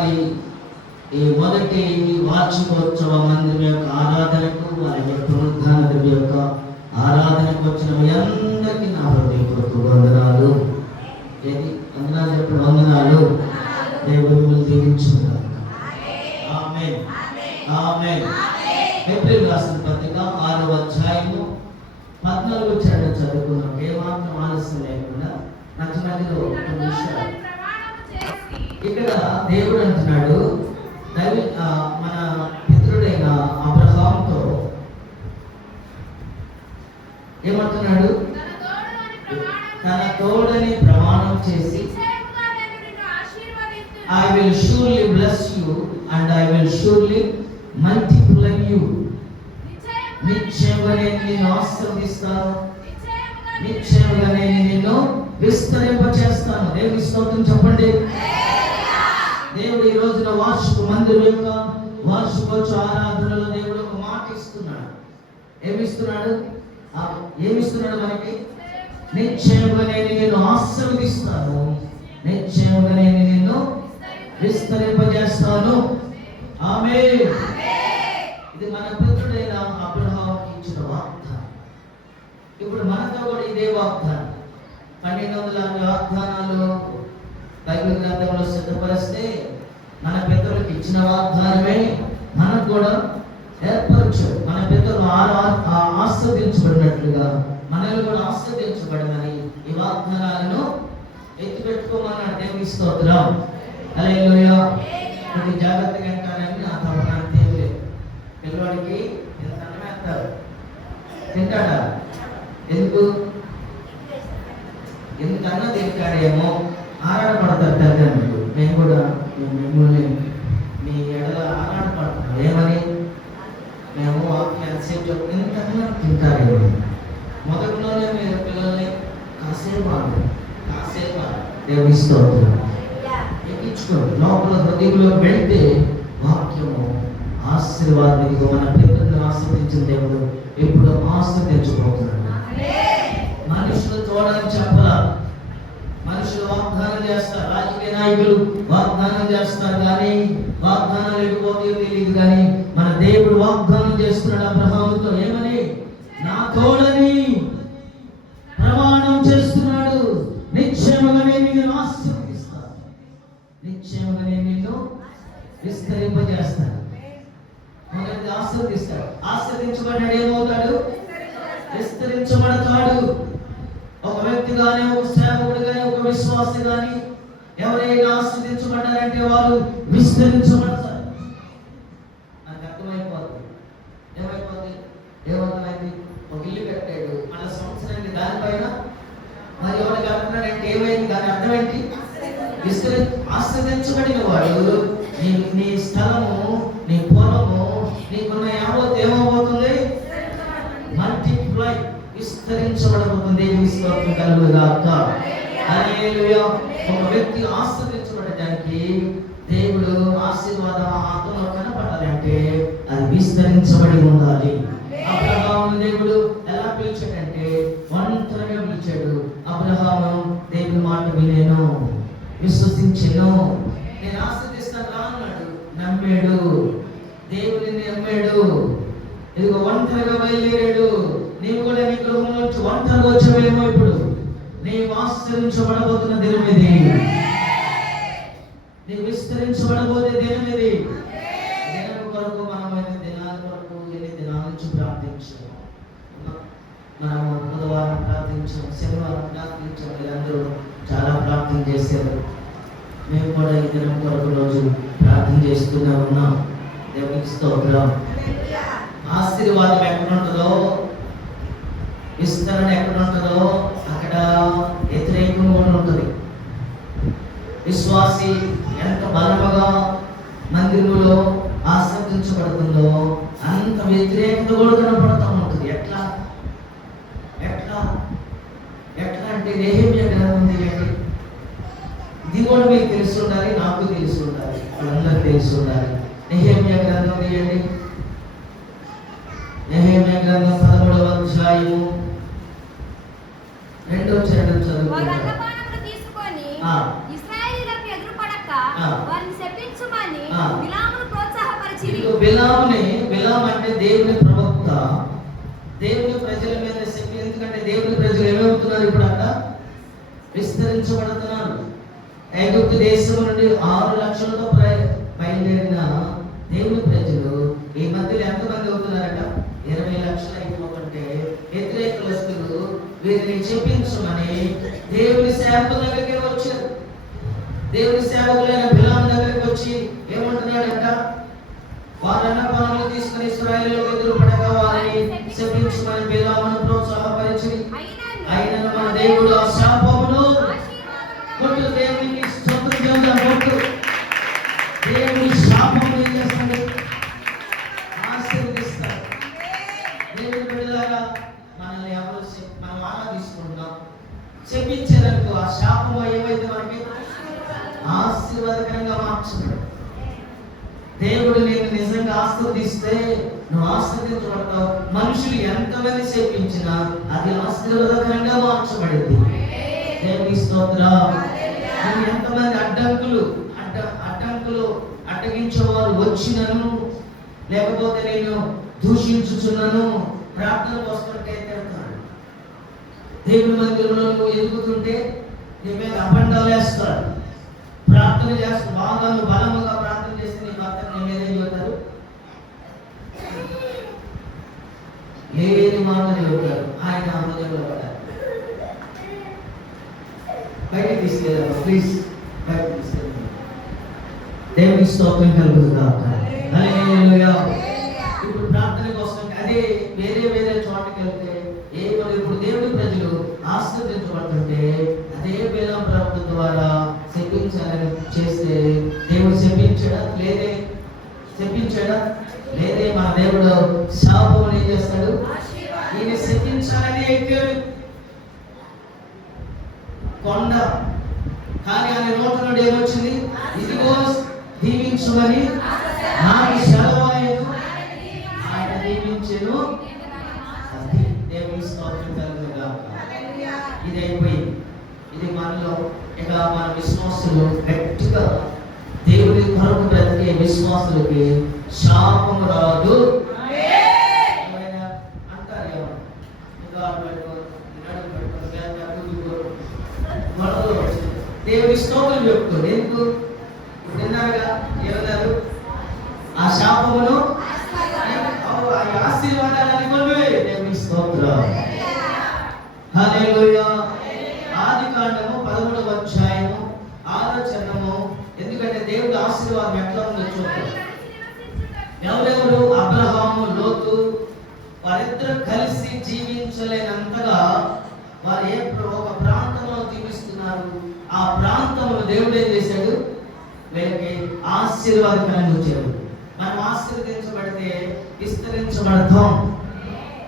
మరి ఈ మొదటి వార్షికోత్సవ మందిరం యొక్క ఆరాధనకు, అలాగే పునరుద్ధాన దివ్య యొక్క ఆరాధనకు వచ్చిన మీ అందరికీ నా హృదయపూర్వక వందనాలు. ఏది వందనాలు చెప్పిన వందనాలు. దేవుడు మిమ్మల్ని దీవించుగాక. ఆమేన్, ఆమేన్. ఏప్రిల్ రాసిన పత్రిక 6వ అధ్యాయము 14 చరణం చదువుకున్నాం. ఏమాత్రం ఆలస్యం లేకుండా నచ్చినట్లు కొన్ని విషయాలు ఇక్కడ దేవుడు అంటున్నాడు. మన పితరుడైన అబ్రహాముతో ఏమంటున్నాడు? తన తోడని ప్రమాణం చేసి, I will surely bless you and I will surely multiply you. నిశ్చయముగా నేను నిన్ను ఆశీర్వదిస్తాను, నిశ్చయముగా నేను నిన్ను విస్తరింపచేస్తాను. దేవుని స్తోత్రం చెప్పండి. దేవుడు ఈ రోజున వార్షిక మందిరం యొక్క వార్షికోత్సవ ఆరాధనలో దేవుడు ఒక మాట ఇస్తున్నాడు. ఏమిస్తున్నాడు? మనకి నిశ్చయముగా నేను నిన్ను ఆశీర్వదిస్తాను, నిశ్చయముగా నేను నిన్ను విస్తరింపజేస్తాను. ఆమేన్. ఇది మన పితరుడైన అబ్రహాముకి ఇచ్చిన వాగ్దానం. ఇప్పుడు మనతో కూడా ఇదే వాగ్దానం. 1200 వాగ్దానాలు బైబిల్ గ్రంథంలో సిద్ధపరిస్తే మన పితరులకు ఇచ్చిన వాగ్దానమే మనకు కూడా ఏర్పరచాడు. మన పితరులు ఆస్వాదించబడినట్లుగా మనల్ని కూడా ఆస్వాదించబడమని ఈ వాగ్దానాలను ఎత్తిపెట్టుకోమన్నాడు. దేవుని స్తోత్రం. హల్లెలూయా. ఇది జాగ్రత్తగా అంటారని నా తపన. దేవుడే పిల్లవాడికి ఎంత అన్నం వేస్తారు, తింటాడా? ఎందుకు అన్న తింటాడేమో ఆరాటపడతారు తల్లిదండ్రులు. మేము కూడా మిమ్మల్ని మీ ఎడల ఆరాటపడతాం. ఏమని? మేము ఎంతకన్నా తింటారేమో. మొదట్లోనే మీరు పిల్లల్ని కాసేపు దేవుని స్తోత్రం ఎక్కించుకోండి. లోపల హృదయంలో వెళ్తే వాక్యము ఆశీర్వాదం. మన పిల్లల్ని ఆస్వాదించిన దేవుడు ఇప్పుడు ఆస్వాదించబోతున్నాడు. మనుషులు చూడని చెప్పరా? మనుషులు వాగ్దానం చేస్తారు, రాజకీయ నాయకులు వాగ్దానం చేస్తారు, కానీ వాగ్దానాలు ఎడిపోతే తెలియదు. కానీ మన దేవుడు వాగ్దానం చేస్తున్నాడు అబ్రహాముతో. ఏమని? నా తోడని ప్రమాణం చేస్తున్నాడు. నిశ్చయముగా నేను నిన్ను ఆశీర్వదిస్తాను, నిశ్చయముగా నేను నిన్ను విస్తరింపజేస్తాను. మొదటి ఆశీర్వదిస్తాడు. ఆశీర్వదించబడ్డాడు ఏమవుతాడు? విస్తరించబడతాడు. ఒక వ్యక్తి కానీ, ఒక సేవకుడు కానీ, ఒక విశ్వాసి కానీ ఎవరైనా ఆశీర్వదించబడ్డారంటే వారు విస్తరించబడతారు. నాకు అర్థమైపోతుంది. ఏమవుతుంది? ఒక ఇల్లు కట్టాడు, మన సంవత్సరానికి దానిపైన మరి ఎవరు కడుతున్నాడంటే ఏమైంది? దాని అర్థం ఏంటి? ఆశీర్వదించబడిన వాడు. నీ స్థలము, నీ పొలము, నీకున్న యావత్ ఏమవుతుంది? మల్టిప్లై, విస్తరించబడబోతుంది. స్తోత్రం కలుగుగాక. హల్లెలూయా. ఒక వ్యక్తి ఆశీర్వదించబడడానికి దేవుడు ఆశీర్వాదం ఆత్మలో కనపడాలంటే అది విస్తరించబడి ఉండాలి. అబ్రహాము దేవుడు ఎలా పిలిచాడంటే ఒంటరిగా పిలిచాడు. అబ్రహాము దేవుని మాట వినేను, విశ్వసించెను. నేను ఆశీర్వదిస్తాను రా అన్నాడు. నమ్మాడు, దేవుడిని నమ్మాడు. ఇదిగో ఒంటరిగా బయలుదేరాడు. నీవు కూడా నీ గృహం నుంచి ఒంటరిగా వచ్చావేమో. ఇప్పుడు నీవు ఆశ్రయించబడబోతున్న దినం ఇది. నీవు విస్తరించబడబోతే దినం ఇది. దినం కొరకు మనం దినాల కొరకు ఎన్ని దినాల నుంచి ప్రార్థించాము. మనం బుధవారం ప్రార్థించాం, శనివారం ప్రార్థించాం. వీళ్ళందరూ చాలా ప్రార్థన చేశారు. మేము కూడా ఈ దినం కొరకు రోజు ప్రార్థన చేస్తూనే ఉన్నాం. దేవునికి స్తోత్రం. ఆశీర్వాదం ఎక్కడ ఉంటుందో, విస్తరణ ఎక్కడ ఉంటుందో అక్కడ వ్యతిరేకం కూడా ఉంటుంది. విశ్వాసి ఎంత బలముగా మందిరంలో ఆశ్రయించబడుతుందో అంత వ్యతిరేకత కూడా కనపడుతూ ఉంటుంది. ఎట్లా అంటే నెహెమ్యా గ్రంథం తీయండి. ఇది కూడా మీకు తెలిసి ఉండాలి, నాకు తెలిసి ఉండాలి, వాళ్ళందరికీ తెలిసి ఉండాలి. నెహెమ్యా గ్రంథం తీయండి. నెహెమ్యా గ్రంథం 13వ అధ్యాయము 2వ చరణం చదువుకుందాం. సహించుమని ఆ. బిలామును ప్రోత్సాహపరిచిరి. ఇదిగో బిలాము అంటే దేవుని ప్రవక్త, దేవుని ప్రజల మీద శక్తి. ఎందుకంటే దేవుని ప్రజలు ఏమవుతున్నారు ఇప్పుడు అక్కడ విస్తరించబడుతున్నారు. ఐగుప్తు దేశం నుండి 6 లక్షలతో బయలుదేరిన దేవుని ప్రజలు ఈ మధ్యలో ఎంతమంది అవుతున్నారట? 20 లక్షలు అయిపోతుంటే వ్యతిరేకస్తులు వీరిని చెప్పించమని దేవుని సేవకుల దగ్గరికి వచ్చారు. దేవుని సేవకులైన బిలాము దగ్గరికి వచ్చి ఏమంటున్నాడంట? వారన్న పనులు తీసుకుని ఇశ్రాయేలులకు ఎదురు పడగా వారిని శపించమని బిలామును ప్రోత్సాహపరిచి, అయినను మన దేవుడు ఆ శాపమును కొట్టు. దేవునికి స్తోత్రం కొట్టు. దేవుని శాపమును ఏం చేస్తాడు? ఆశీర్వదిస్తాడు. దేవుని బిడ్డలారా, మనల్ని ఎవరు మనం ఆరాధిస్తున్నాం, శపించారనుకో ఆ శాపము ఏమైతే మనకి ఆశీర్వాదకరంగా మార్చబడు. దేవుడు నేను నిజంగా ఆశీర్వదిస్తే నువ్వు ఆశీర్వదించబడతావు. మనుషులు ఎంతమంది శపించినా అది ఆశీర్వాదకరంగా మార్చబడింది. దేవుని స్తోత్రం. ఎంతమంది అడ్డంకులు అడ్డగించేవారు వచ్చినను, లేకపోతే నేను దూషించుచున్నాను, ప్రార్థనకు వస్తుంటే తిడతాడు. దేవుని మందిరంలో నువ్వు ఎదుగుతుంటే నీ మీద అబండాలు వేస్తాడు. ప్రార్థన చేస్తూ బాగా బలముగా ప్రార్థన చేస్తే నీ భర్త నీ మీద ఏం చెబుతారు? లేని మాటలు చెబుతారు. ఆయన హృదయంలో పడాలి. బయటికి తీసుకెళ్ళాము ప్లీజ్, బయటికి తీసుకెళ్ళాము. దేవుని స్తోత్రం కలుగుతుందా? హల్లెలూయా. ఇప్పుడు ప్రార్థనకు వస్తుంది. అదే వేరే చోటకి వెళ్తే ఇప్పుడు దేవుడి ప్రజలు ఆశీర్వదించబడుతుంటే అదే బిలాము ప్రవక్త ద్వారా శపించాలని చేస్తే దేవుడు శపించాడా? లేదే. మన దేవుడు శాపమును ఏం చేస్తాడు? ఈయన శపించాలని ఎక్కాడు కొండ, కానీ ఆయన నోట నుండి ఏమొచ్చింది? ఇదిగో దీవించుమని నాకు సెలవాయను, ఆయన దీవించెను. అది దేవుని స్తోత్రం కలుగునుగా. ఇది అయిపోయింది. ఇది మనలో ఇక మన విశ్వాసులు గట్టిగా దేవుని కొరకు బ్రతికే విశ్వాసులకి శాపము రాదు అంటారు. దేవుని స్తోత్రం చెప్తుంది. ఎందుకు విన్నారుగా? ఏమన్నారు? ఆ శాపమును ఆశీర్వాదాలని కొలువే. దేవుని స్తోత్రం. హల్లెలూయా. ఆదికాండము 13వ అధ్యాయము 6వ చరణము. ఎందుకంటే దేవుడి ఆశీర్వాదం ఎట్లా ఉందో చూద్దాం. ఎవరెవరు? అబ్రహాము, లోతు, వారిద్దరు కలిసి జీవించలేనంతగా వారు ఒక ప్రాంతంలో జీవిస్తున్నారు. ఆ ప్రాంతంలో దేవుడు ఏం చేశాడు? వీళ్ళకి ఆశీర్వాదకరంగా వచ్చాడు. మనం ఆశీర్వదించబడితే విస్తరించబడతాం.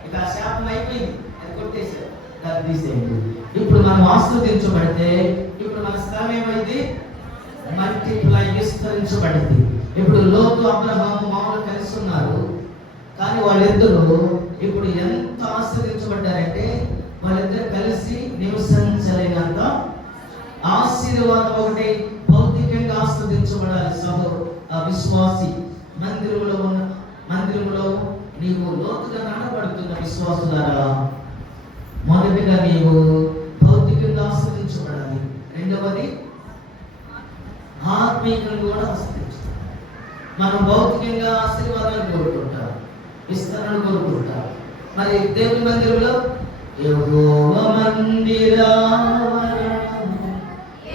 ఇక శాపం అయిపోయింది, అది కొట్టేశారు, దాన్ని తీసేయండి. ఇప్పుడు మనం ఆశీర్వదించబడితే ఇప్పుడు మన స్థలం ఏమైంది? మల్టిప్లై, విస్తరించబడింది. ఇప్పుడు లోతు, అబ్రహాము మామూలు కలిసి ఉన్నారు, కానీ వాళ్ళిద్దరూ ఇప్పుడు ఎంత ఆశీర్వదించబడ్డారంటే వాళ్ళిద్దరు కలిసి నివసించలేనంత ఆశీర్వాదం. ఒకటి భౌతికంగా ఆస్వాదించబడాలి. విశ్వాసి మందిరంలో నీవు లోతుగా నాటబడుతున్న విశ్వాసులారా, మొదటిగా నీవు భౌతికంగా ఆస్వాదించబడాలి. రెండవది ఆత్మీయంగా కూడా ఆస్వాదించాలి. మనం భౌతికంగా ఆశీర్వాదాలు కోరుకుంటాం, విస్తరణ కోరుకుంటాం. మరి దేవుని మందిరంలో యెహోవా మందిరావరణము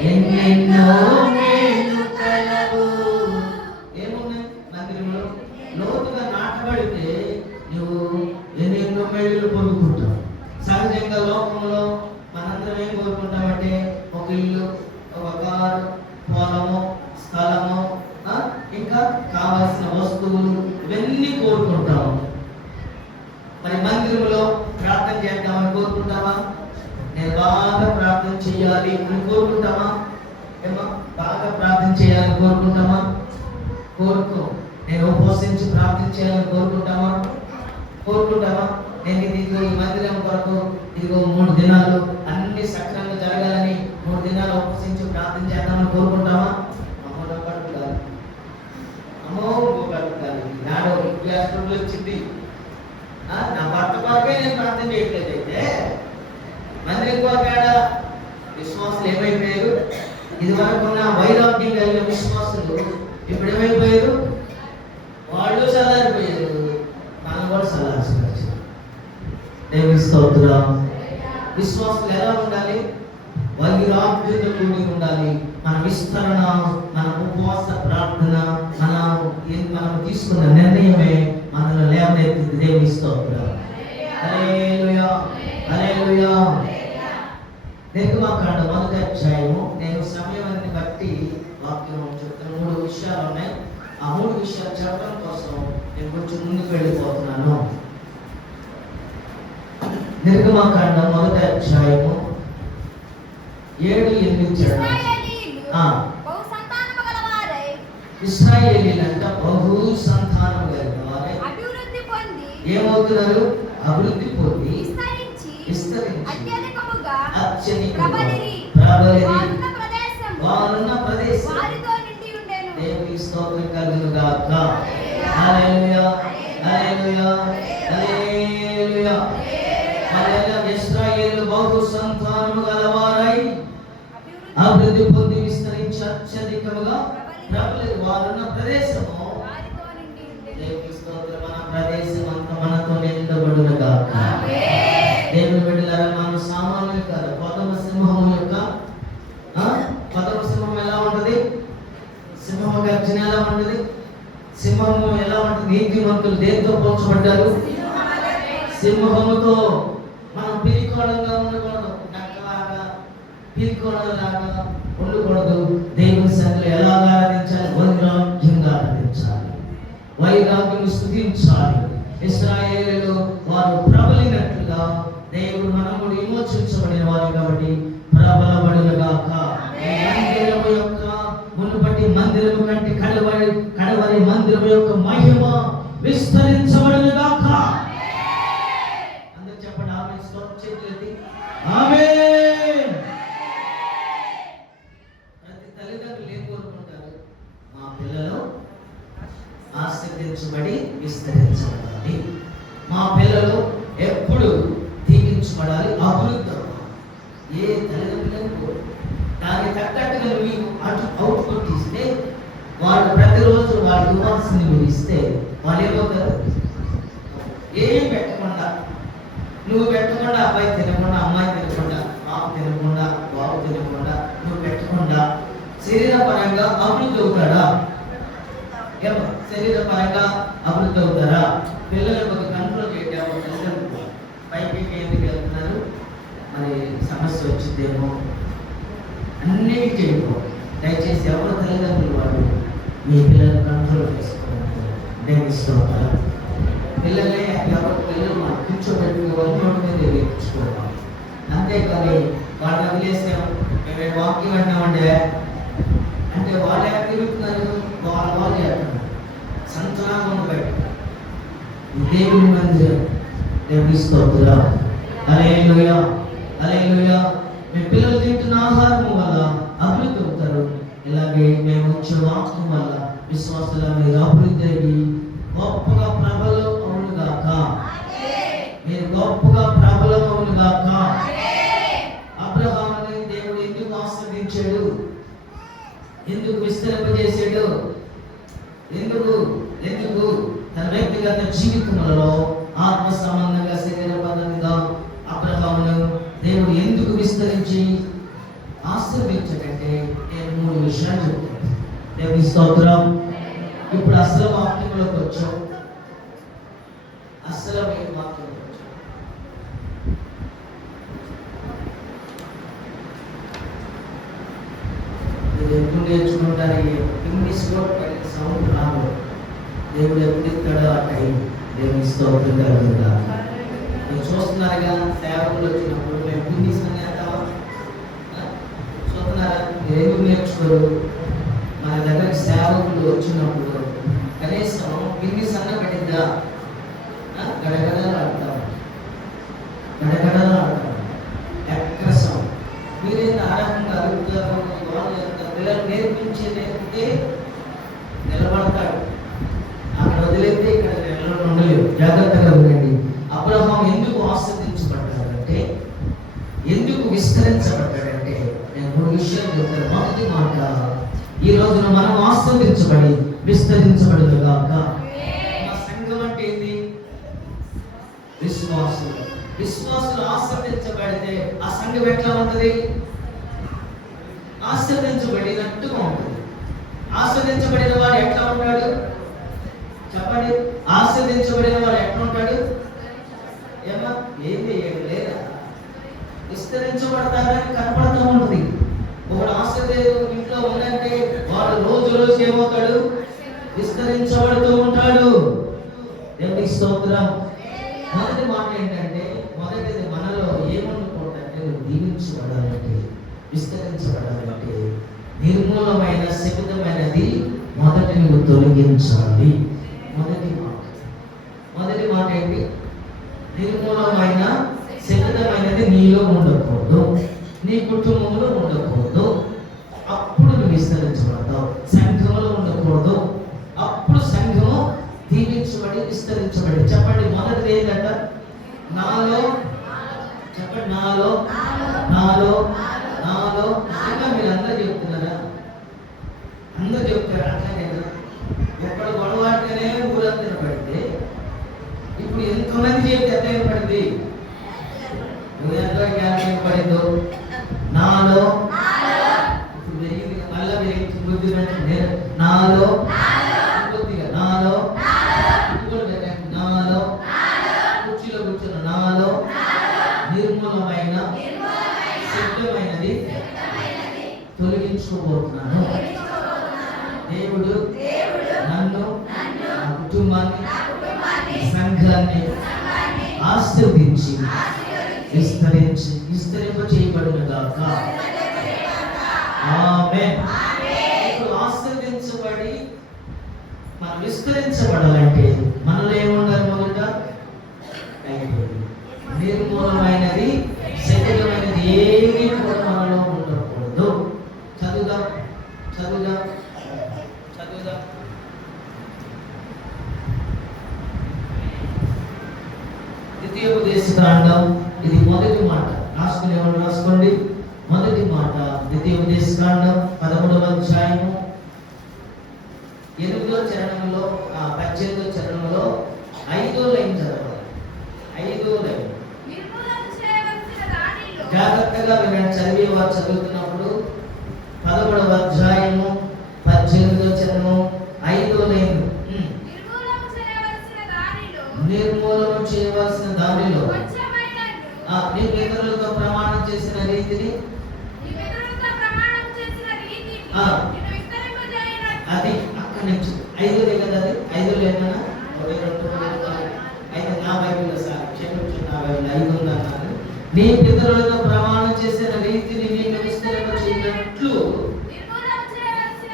ఎన్నెన్నో మేలుకలవు. ఏమున్నాయి మందిరంలో? లోతుగా నాటబడితే నువ్వు ఎన్నెన్నో మేలులు పొందుకుంటావు. సహజంగా లోకంలో మనందరం ఏం కోరుకుంటామంటే ఒక ఇల్లు, ఒక కారు, పొలము, స్థలము, ఇంకా కావాల్సిన వస్తువులు, ఇవన్నీ కోరుకుంటాము. మరి మందిరంలో ప్రార్థన చేద్దామని కోరుకుంటామా? నేను బాగా ప్రార్థన చేయాలి అని కోరుకుంటామా? ఏమో బాగా ప్రార్థన చేయాలని కోరుకుంటామా? కోరుకో. నేను ఉపవసించి ప్రార్థన చేయాలని కోరుకుంటామా? నేను ఇదిగో ఈ మందిరం కొరకు ఇదిగో 3 దినాలు అన్ని సక్రమంగా జరగాలని 3 దినాలు ఉపవసించి ప్రార్థన చేద్దామని కోరుకుంటామా? ఇదివరకున్న వైరాగ్యం కలిగిన విశ్వాసులు ఇప్పుడు ఏమైపోయారు? వాళ్ళు చల్లారిపోయారు, మనం కూడా చల్లార్చారు. దేవుని స్తోత్రం. విశ్వాసులు ఎలా ఉండాలి? వైరాగ్యంతో కూడి ఉండాలి. మన విస్తరణ, మన ఉపవాస ప్రార్థన, మనం తీసుకున్న నిర్ణయమే మనలో లేవనెత్తింది. దేవుని స్తోత్రం. హల్లెలూయా, హల్లెలూయా. నిర్గమకాండం 1వ అధ్యాయము. నేను సమయాన్ని బట్టి వాక్యం చెప్తున్న 3 విషయాలు ఉన్నాయి. ఆ 3 విషయాలు చెప్పడం కోసం నేను కొంచెం ముందుకు వెళ్ళిపోతున్నాను. నిర్గమకాండం 1వ అధ్యాయము 7-8 ఇశ్రాయేలీలంట బహు సంతానము కలిగిన వారై అభివృద్ధి పొంది ఏమవుతున్నారు? అభివృద్ధి పొంది విస్తరించి అత్యధికముగా ప్రబలిరి. వారున్న ప్రదేశం వారితో నిండి ఉండెను. దేవుని స్తోత్రం కలుగును గాక. హల్లెలూయా, హల్లెలూయా, హల్లెలూయా. హల్లెలూయా. ఇశ్రాయేలు బహు సంతానము గలవారై అభివృద్ధి పొంది విస్తరించి అత్యధికముగా ప్రబలి వారున్న ప్రదేశము వారితో నిండి ఉండెను. దేవుని స్తోత్రం. మన ప్రదేశం అంతా మనతో నిండబడును గాక. దేవుని బిడ్డలారా, మనం సామాన్యులు కాదు. కొదమ సింహం యొక్క కొదమ సింహం ఎలా ఉంటది? సింహము గర్జన ఎలా ఉంటది? సింహము ఎలా ఉంటది? నీతిమంతులు దేంతో పోల్చబడ్డారు? సింహముతో. మనం పిరికోళంగా ఉండకూడదు, నక్కలాగా పిరికోళలాగా ఉండకూడదు. దేవుని సన్నిధిలో ఎలా ఆరాధించాలి? వైరాగ్యంగా ఆరాధించాలి, వైరాగ్యం స్తుతించాలి. ఇశ్రాయేలు వారు ప్రబలినట్లుగా దేవుడు మనము విమోచించబడిన వారు కాబట్టి ప్రబలబడునుగాక. మందిరము యొక్క మునుపటి మందిరము కంటే కడవరి మందిరము యొక్క మహిమ విస్తరించబడునుగాక. అందరూ చెప్పండి ఆమేన్. స్తోత్రం. ఆమేన్. ప్రతి తల్లిదండ్రులు ఏం కోరుకుంటారు? మా పిల్లలు ఆశీర్వదించబడి విస్తరించబడాలి, మా పిల్లలు ఎప్పుడు దీవించబడాలి, అభివృద్ధి అవ్వాలి. ఏ తల్లిదండ్రులకు దానికి తగ్గట్టుగా నువ్వు అవుట్పుట్ ఇస్తే, వాళ్ళు ప్రతిరోజు వాళ్ళకి ఇవ్వాల్సింది నువ్వు ఇస్తే వాళ్ళు ఏమవుతారు? ఏం పెట్టకుండా, నువ్వు పెట్టకుండా అబ్బాయి తినకుండా, అమ్మాయి తినకుండా, బాబు తినకుండా, బాబు తినకుండా, నువ్వు పెట్టకుండా శరీరపరంగా అభివృద్ధి అవుతాడా? శరీరపరంగా అభివృద్ధి అవుతారా? పిల్లలకు ఒక కంట్రోల్ చేయడం తల్లిదండ్రులు పైకి ఎందుకు వెళ్తున్నారు? మరి సమస్య వచ్చిందేమో అన్నిటికీ చేయకో. దయచేసి ఎవరు తల్లిదండ్రులు వాళ్ళు మీ పిల్లలు కంట్రోల్ చేసుకోవాలి. దేవుని పిల్లలే ఎవరు పిల్లలు మనం కూర్చోబెట్టుకోవాలి, నోటి మీద ఎక్కించుకోవాలి. అంతేకాని వాళ్ళు వదిలేసాం, మేము వాక్యం అన్నామండే అంటే వాళ్ళు ఎక్కడ తిరుగుతున్నారు? వాళ్ళు చేస్తున్నారు. సంతనాగం బయట దేవుని మందిరం. దేవుని స్తోత్రం. హల్లెలూయా, హల్లెలూయా. మీ పిల్లలు తింటున్న ఆహారం వల్ల అభివృద్ధి అవుతారు. ఇలాగే మేము వచ్చే వాక్యం వల్ల విశ్వాసుల మీద అభివృద్ధి అయ్యి గొప్పగా ప్రబలం అవును గాక. మీరు గొప్పగా ప్రబలం అవును గాక. అబ్రహాముని దేవుడు ఎందుకు ఆశీర్వదించాడు? ఎందుకు విస్తరింపజేసాడు? ఎందుకు తన వ్యక్తిగత జీవితంలో ఆత్మ సంబంధంగా, శరీరపరంగా అబ్రహామును దేవుడు ఎందుకు విస్తరించి ఆశీర్వదించాడంటే నేను 3 విషయాలు చెప్తాను. దేవుని స్తోత్రం. ఇప్పుడు అసలు వాక్యంలోకి వచ్చాం. అసలు వాక్యంలోకి వచ్చాం. మీరు ఎప్పుడు నేర్చుకుంటారు? ఇంగ్లీష్ లో సౌండ్ రాదు. దేవుడు ఎప్పుడు ఇస్తాడో ఆ టైం. దేవుని స్తోత్రం కలుగుతుందా? మీరు చూస్తున్నారుగా, సేవకులు వచ్చినప్పుడు మేము ఇంగ్లీష్ అనేస్తావా? చూస్తున్నారా? మీరు ఎందుకు నేర్చుకోరు? మన దగ్గరికి సేవకులు వచ్చినప్పుడు కనీసం ఇంగ్లీష్ అన్న పెట్టిద్దా? గడగడలు ఆడతాం, గడగడలు ఆడతాం. ఎక్కడ సౌండ్ మీరేంత ఆరంభంగా అడుగుతారు. పిల్లలు నేర్పితే నిలబడతాడు. అక్కడ వదిలేస్తే ఇక్కడ ఉండలేవు. జాగ్రత్తగా ఉండండి. అబ్రహాం ఎందుకు ఆశీర్వదించబడ్డాడంటే, ఎందుకు విస్తరించబడ్డాడంటే నేను 3 విషయాలు చెప్తాను. మొదటి మాట, ఈ రోజున మనం ఆస్వాదించబడి విస్తరించబడును గాక. మా సంఘం అంటే ఏంటి? విశ్వాసులు. విశ్వాసులు ఆస్వాదించబడితే ఆ సంఘం ఎట్లా ఉంటుంది? ఆస్వాదించబడినట్టుగా ఉంటుంది. ఆస్వాదించబడిన వాడు ఎట్లా ఉంటాడు చెప్పండి? ఆస్వాదించబడిన వాడు ఎట్లా ఉంటాడు? ఏమా ఏంది లేదా? విస్తరించబడతారని కనపడుతూ ఉంటుంది. ఒకడు ఆస్వాదేశం ఇంట్లో ఉందంటే వాడు రోజు రోజు ఏమవుతాడు? విస్తరించబడుతూ ఉంటాడు. దేవునికి స్తోత్రం. మొదటి మాట ఏంటంటే, మొదటిది మనలో ఏమనుకోవటంటే, దీవించబడాలంటే, విస్తరించబడాలంటే నిర్మూలమైన శబ్దమైనది మొదటి నువ్వు తొలగించాలి. మొదటి మాట ఏంటి? నిర్మూలమైన శబ్దమైనది నీలో ఉండకూడదు, నీ కుటుంబంలో ఉండకూడదు. అప్పుడు నువ్వు విస్తరించబడతావు. సంఘంలో ఉండకూడదు. అప్పుడు సంఘము దీవించబడి విస్తరించబడి. చెప్పండి, మొదటిది ఏంటంట? నాలో. చెప్పండి, నాలో నాలో నాలో. నిజంగా మీరు అందరూ చెప్తున్నారా? అందరూ చెప్తారా? అట్లాగే ఎక్కడ గొడవాడితేనే ఊరంతా పడితే ఇప్పుడు ఎంతమంది చెప్తే ఎట్లా ఏర్పడింది? ఎంత జ్ఞానం పడిందో నాలో. ఇప్పుడు పెరిగింది, మళ్ళీ పెరిగింది బుద్ధి. నాలో కొద్దిగా నాలో, నాలో కుర్చీలో కూర్చున్న నాలో నిర్మూలమైన శబ్దమైనది తొలగించుకోబోతున్నాను. దేవుడు నన్ను, నా కుటుంబాన్ని, సంఘాన్ని ఆశీర్వదించి విస్తరింప చేయబడును గాక. ఆమేన్. ఇప్పుడు ఆశీర్వదించబడి మనం విస్తరించబడాలంటే మనలో ఏముండాలి? మొదట నిర్మూలమైనది శరీరమైనది ఏమీ కూడా మనలో ఉండకూడదు. చదువుదాం చదువుదాం చదువుదాం. ద్వితీయోపదేశకాండం, ఇది మొదటి మాట. రాసుకునేవాళ్ళు రాసుకోండి. మొదటి మాట ద్వితీయోపదేశకాండం 13వ అధ్యాయము 8వ చరణంలో 18వ చరణంలో 5వ లైన్ చదవాలి. 5వ లైన్ జాగ్రత్తగా వినండి. చదివేవారు చదువుతున్నప్పుడు 11వ అధ్యాయము 18వ చరణం 5వ లైన్. నిర్మూలన చేయవలసిన దానిలో నీ పితరులతో ప్రమాణం చేసిన రీతిని అది అక్కడి నుంచి 5 కదా, అది 5 లేదన్నా 5 నా బైబిల్లో సార్ క్షమించు, నా బైబిల్ 5 ఉందన్నాను. నీ పితరులతో ప్రమాణం చేసిన రీతిని నీకు విస్తరింప చేయనట్లు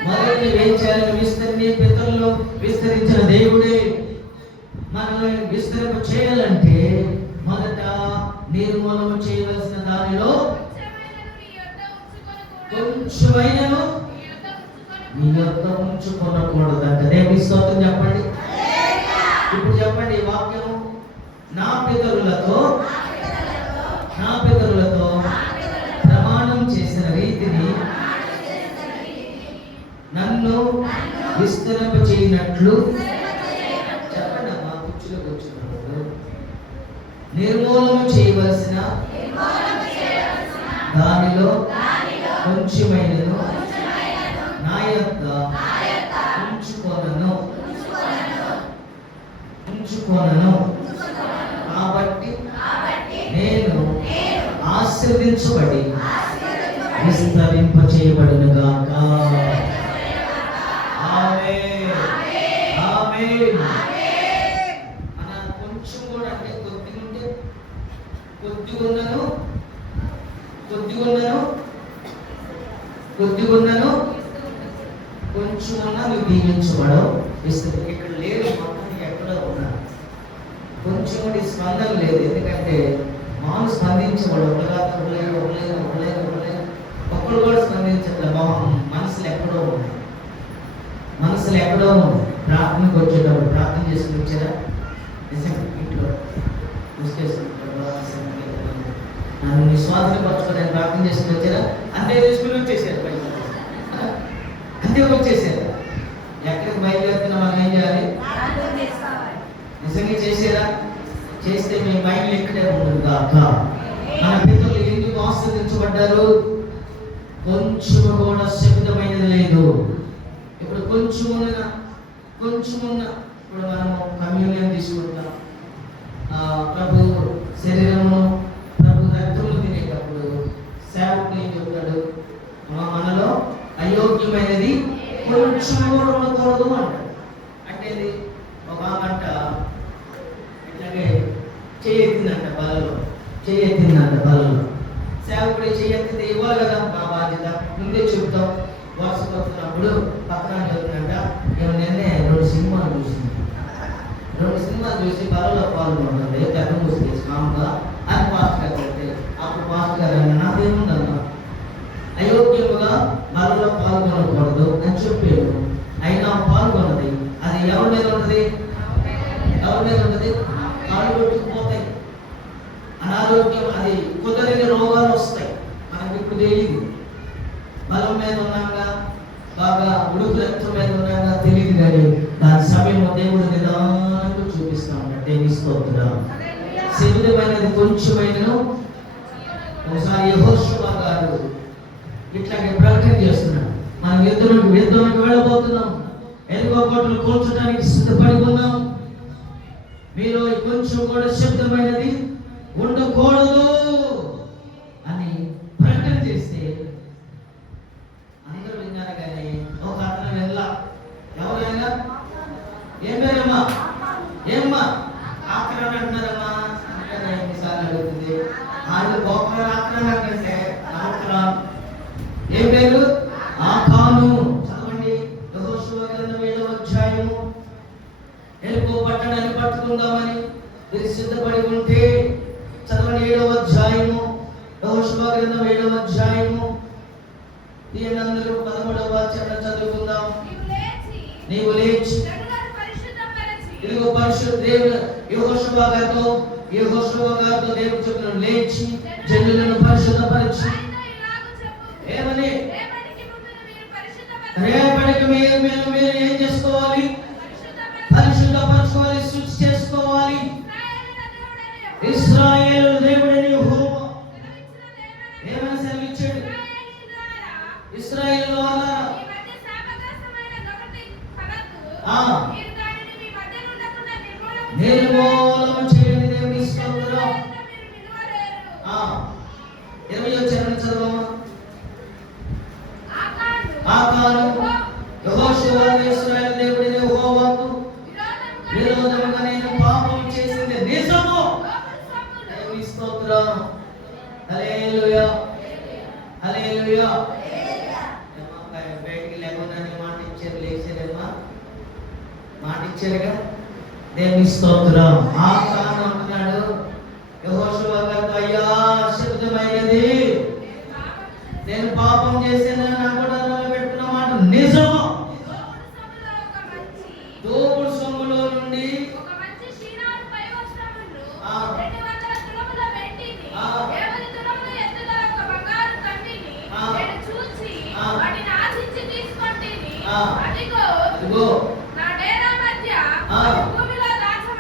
మరి నువ్వేం చేయాలని నీ పితరులు విస్తరించిన దేవుడే మనల్ని విస్తరింప చేయాలంటే మొదట నిర్మూలన చేయవలసిన దానిలో కొంచెమైనను నీ యొక్క ఉంచుకొనకూడదంట. దేవుని స్తోత్రం చెప్పండి. ఇప్పుడు చెప్పండి ఈ వాక్యం. నా పితరులతో ప్రమాణం చేసిన రీతిని నన్ను విస్తరింప చేయనట్లు చెప్పండి. మా కుర్చీలో కూర్చున్నప్పుడు నిర్మూలన చేయవలసిన దానిలో కొంచెమైనను నా యొక్క ఉంచుకొనను. కాబట్టి నేను ఆశీర్వదించబడి విస్తరింప చేయబడును గాక. ఆమేన్ ఆమేన్. మన కొంచెం కూడా అంటే కొద్దిగున్నను కొంచెం ఉన్నా నువ్వు దీవించబడవు. ఇక్కడ లేదు, మొత్తం ఎక్కడో ఉన్నా కొంచెం కూడా స్పందన లేదు. ఎందుకంటే మాను స్పందించబడు. ఒక్కడు కూడా స్పందించట్లే. మనసులు ఎక్కడో ఉన్నాయి. ప్రార్థనకు వచ్చేటప్పుడు ప్రార్థన చేసుకుని వచ్చారా? ఇంట్లో నన్ను నీ స్వాధీనపరచుకోవడానికి ప్రార్థన చేసుకుని వచ్చారా? అంతే చేసుకుని వచ్చేసారు. అంతే వచ్చేసారు. ఎక్కడికి బయలుదేరుతున్నా మనం ఏం చేయాలి? నిజంగా చేసేదా? చేస్తే మీ మైండ్ ఎక్కడే ఉండదు కాక. మన పితరులు ఎందుకు ఆస్వాదించబడ్డారు? కొంచెం కూడా శబ్దమైనది లేదు. ఇప్పుడు కొంచెం ఉన్న ఇప్పుడు మనము కమ్యూనియన్ తీసుకుంటాం. ప్రభు శరీరము ప్రభు రక్తములు తినేటప్పుడు సేవకులు ఏం చెప్తాడు? మనలో అయోగ్యమైనది కొంచెం కూడా ఉండకూడదు అంటాడు. అంటే ఇది ఒక గంట ఇట్లాగే చేయెత్తిందంట బలలో సేవకుడు చేయెత్తితే ఇవ్వాలి కదా, మా బాధ్యత. ముందే చెప్తాం. వరుసకు వస్తున్నప్పుడు పక్కన చెప్తుందంట, నేను నిన్నే 2 సినిమాలు చూసి బలలో పాల్గొంటుంది. పెద్ద మూసి మామూలుగా అని పాస్ట్ గారు చెప్తే అప్పుడు పాస్ట్ గారు నాదేముందన్నా అయోగ్యముగా బలలో పాల్గొనకూడదు అని చెప్పాడు. అయినా పాల్గొన్నది. అది ఎవరి మీద ఉంటుంది? కాళ్ళు పెట్టుకుపోతాయి. అనారోగ్యం, అది కుదరని రోగాలు వస్తాయి. మనకి ఇప్పుడు తెలియదు. బలం మీద ఉన్నాగా, బాగా ఉడుకు రక్తం మీద ఉన్నాగా తెలియదు. కానీ దాని సమయంలో దేవుడు నిదానంగా చూపిస్తా ఉంటాడు. దేవుని స్తోత్రం. శరీరమైనది కొంచెమైనను. ఒకసారి యెహోషువ గారు ఇట్లాగే ప్రకటన చేస్తున్నాడు. మనం యుద్ధానికి వెళ్ళబోతున్నాం. ఎరుగో కోటలు కూల్చడానికి సిద్ధపడి ఉన్నాం. మీలో కొంచెం కూడా శబ్దమైనది ఉండకూడదు అని ప్రకటన చేస్తే అందరూ విన్నారు. కానీ ఒక అతను వెళ్ళా. ఎవరైనా ఏం పేరమ్మా? ఏమ్మా ఆక్రమణ అంటున్నారమ్మా? అంటే ఎన్నిసార్లు అడుగుతుంది. వాళ్ళు గోపుర ఆక్రమణ అంటే ఏం పేరు? ఆకాను. చదవండి. యెహోషువ గ్రంథం 7వ అధ్యాయము. ఎరుకో పట్టణాన్ని పట్టుకుందామని మీరు సిద్ధపడి ఉంటే చదవండి. 7వ అధ్యాయము. యెహోషువ గ్రంథం 7వ అధ్యాయము. దీనందరూ 13వ వచనం చదువుకుందాం. నీవు లేచి ఇదిగో పరిశుద్ధ దేవుడు యెహోషువ గారితో దేవుడు చెప్పిన లేచి జనులను పరిశుద్ధపరిచి ఏమని? రేపటికి మీరు ఏం చేసుకోవాలి? పరిశుద్ధపరచుకోవాలి, శుద్ధి చేసుకోవాలి. ఇశ్రాయేలు దేవుడని యెహోవా ఏమని సెలవిచ్చాడు? ఇశ్రాయేలు వారా నిర్మూలన చేయండి. దేవుని స్తోత్రం. 20వ వచనం చదవమా. ఆకాను యెహోషువ ఇశ్రాయేలు దేవుడని యెహోవాకు విరోధముగా నేను పాపం చేసింది నిజము. దేవుని స్తోత్రం. హల్లెలూయా, హల్లెలూయా. బయటికి లేకుండా మాట ఇచ్చారు, లేచారమ్మా, మాట ఇచ్చారుగా. దేవుని స్తోత్రం. ఆకాను అంటున్నాడు యెహోషువ గారితో, అయ్యా శబ్దమైనది నేను పాపం చేశానని నా కూడా పెట్టుకున్న మాట నిజము. దోపుడు సొమ్ములో నుండి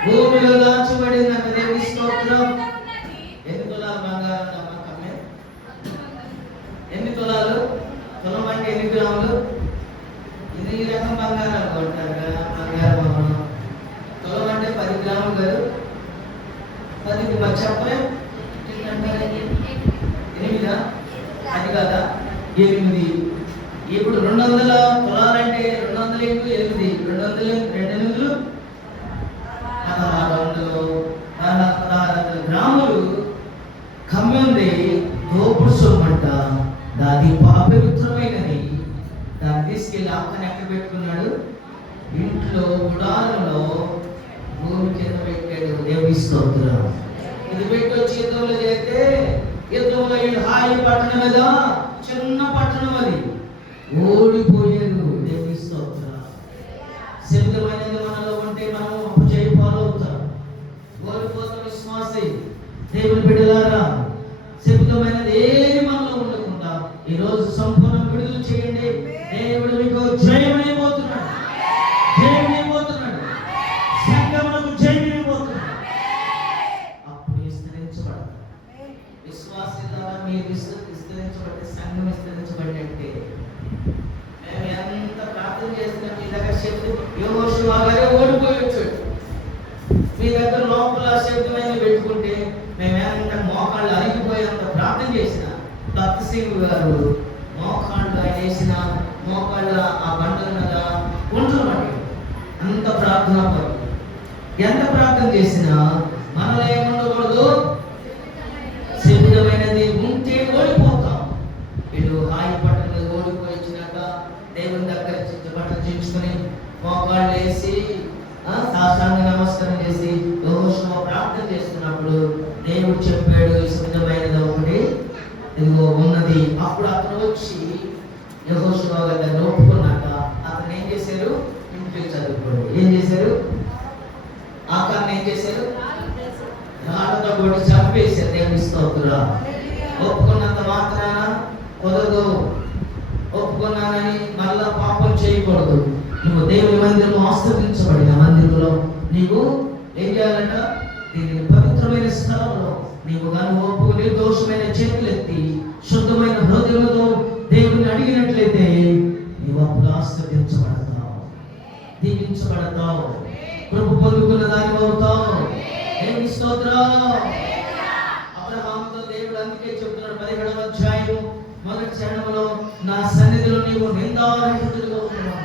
భూమిలో దాచబడిందంట. దేవుని స్తోత్రం. ఎన్ని తులాలు బంగారం నమ్మకమే? ఎన్ని తులాలు? తులం అంటే ఎన్ని గ్రాములు? ఇది ఈ రకం బంగారం కొంటారు కదా, బంగారం అమ్మడం. తులం అంటే 10 గ్రాములు కాదు, 10కి మరి చెప్పలే 8 అది కదా 8. ఇప్పుడు 200 తులాలంటే 200 × 8 200 1600 గ్రాములు కమ్మింది. దోపుడు సొమ్మంట. దాది పవిత్రమైనది. దాన్ని తీసుకెళ్ళి ఆకని ఎక్కడ పెట్టుకున్నాడు? ఇంట్లో గుడారంలో భూమి కింద పెట్టాడు. దేవుని స్తోత్రం. ఇది పెట్టి వచ్చి యుద్ధంలో చేస్తే యుద్ధంలో హాయి పట్టణం మీద చిన్న పట్టణం అది ఓడిపోయారు. దేవుని స్తోత్రం. శబ్దమైనది మనలో ఉంటే మనం అపజయ పాలవుతాం, ఓడిపోతాం. విశ్వాసి దేవుని బిడ్డలారా, శబ్దమైనది ఏది మనలో ఉండకుండా ఈరోజు సంపూర్ణ విడుదల చేయండి. దేవుడు మీకు జయమైపోతున్నాడు, జయమైపోతున్నాడు, సంఘమునకు జయమైపోతున్నాడు. అప్పుడు విస్తరించబడతారు. విశ్వాసం ద్వారా మీరు విస్తరించబడితే సంఘం విస్తరించబడినట్టే. మేము ఎంత ప్రార్థన చేసినా మీ దగ్గర శక్తి యెహోషువ గారే ఓడిపోయి వచ్చాడు. మీ దగ్గర లోపల శబ్దమైన పెట్టుకుంటే మేము ఎంత మోకాళ్ళు అరిగిపోయేంత ప్రార్థన చేసిన భక్తి సింగ్ గారు మోకాళ్ళు ఆయన వేసిన మోకాళ్ళ ఆ బండల మీద ఒంట్లో పడి అంత ప్రార్థన పడి ఎంత ప్రార్థన చేసినా మనలో ఏముండకూడదు, శబ్దమైనది ఉంటే ఓడిపోతాం. వీళ్ళు హాయి పట్టణ ఓడిపోయి వచ్చినాక దేవుని దగ్గర బట్టలు చించుకొని మోకాళ్ళు వేసి సాష్టాంగ నమస్కారం చేసి యెహోషువ ప్రార్థన చేస్తున్నప్పుడు దేవుడు చెప్పాడు, శుద్ధమైనది ఒకటి ఇదిగో ఉన్నది. అప్పుడు అతను వచ్చి యెహోషువ గారిని ఒప్పుకున్నాక అతను ఏం చేశారు, ఇంటికి చదువుకోండి. ఏం చేశారు, ఆకాన్ని ఏం చేశారు, రాళ్ళతో కొట్టి చంపేశారు. దేవుని స్తోత్రం. ఒప్పుకున్నంత మాత్రాన కుదరదు. ఒప్పుకున్నానని మళ్ళా పాపం చేయకూడదు. నువ్వు దేవుని మందిరం ఆశ్రయించబడిన మందిరంలో నీవు ఏం చేయాలంట, దీనిని పవిత్రమైన స్థలంలో నీవు కానీ ఒప్పుకు నిర్దోషమైన చేతులెత్తి శుద్ధమైన హృదయంతో దేవుని అడిగినట్లయితే నీవు అప్పుడు ఆశ్రయించబడతావు, దీవించబడతావు, కృప పొందుకున్న దాని అవుతావు. దేవుని స్తోత్రం. అబ్రహాముతో దేవుడు అందుకే చెప్తున్నాడు 17వ అధ్యాయం మొదటి చరణంలో, నా సన్నిధిలో నీవు నిందారహితుడిగా ఉన్నావు,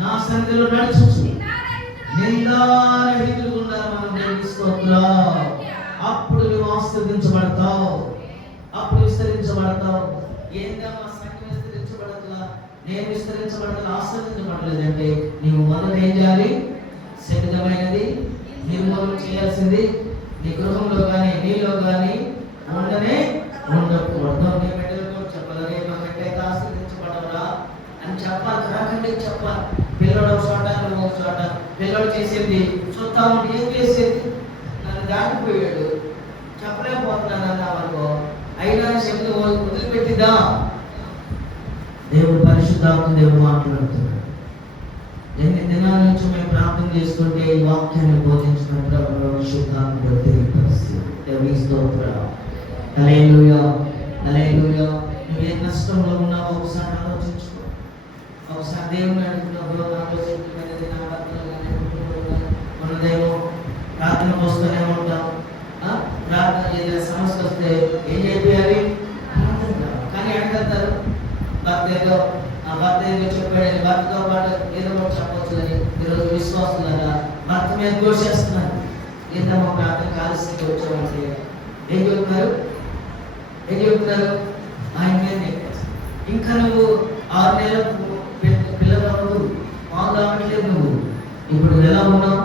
నా సన్నిధిలో నడుచుచు నిందారహితుడు ఉన్నారు మనం. దేవుని స్తోత్రం. అప్పుడు నువ్వు ఆశీర్వదించబడతావు, అప్పుడు విస్తరించబడతావు. ఏందమ్మా సంఘం విస్తరించబడతా, నేను విస్తరించబడతా, ఆశీర్వదించబడలేదంటే నీవు మొదట ఏం చేయాలి, శబ్దమైనది నిర్మూలన చేయాల్సింది నీ గృహంలో కానీ నీలో కానీ ఉండనే ఉండకూడదు. నీ బిడ్డలకు చెప్పాలి, రేపు ఎక్కడైతే ఆశీర్వదించబడవరా అని చెప్పాలి. రాకండి చెప్పాలి. పిల్లడు ఒక చోట, నువ్వు ఒక చోట. పిల్లడు చేసేది చూస్తా ఉంటే ఏం చేసేది, నన్ను దాటిపోయాడు చెప్పలేకపోతున్నాను అన్నావనుకో, అయినా శబ్దం వదిలిపెట్టిదా. దేవుడు పరిశుద్ధాత్మ దేవుడు మాట్లాడుతున్నాడు. ఎన్ని దినాల నుంచి మేము ప్రార్థన చేసుకుంటే ఈ వాక్యాన్ని బోధించినప్పుడు శుద్ధాత్మ తెలియపరుస్తుంది. దేవుని స్తోత్రం. హల్లెలూయా, హల్లెలూయా. నువ్వు ఏ నష్టంలో ఉన్నావో ఒకసారి ఆలోచించుకో. ఒకసారి దేవుని అడుగుతున్నప్పుడు ఆలోచించుకునేది నా మనదేమో ప్రార్థనకు వస్తూనే ఉంటాం. ప్రార్థన ఏదైనా సమస్య వస్తే ఏం చేయాలి, కానీ అడగలుగుతారు. భర్త ఏదో చెప్పాడని భర్తతో పాటు ఏదో ఒకటి చెప్పవచ్చు అని ఈరోజు విశ్వాసులారా భర్త మీద దోషేస్తున్నారు. ఏంటమ్మా ప్రార్థన కాలుష్యంగా వచ్చామంటే ఏం చెబుతున్నారు, ఆయన మీద ఇంకా నువ్వు 6 నెలల పిల్లలు పాలు రావట్లేదు. నువ్వు ఇప్పుడు ఎలా ఉన్నావు,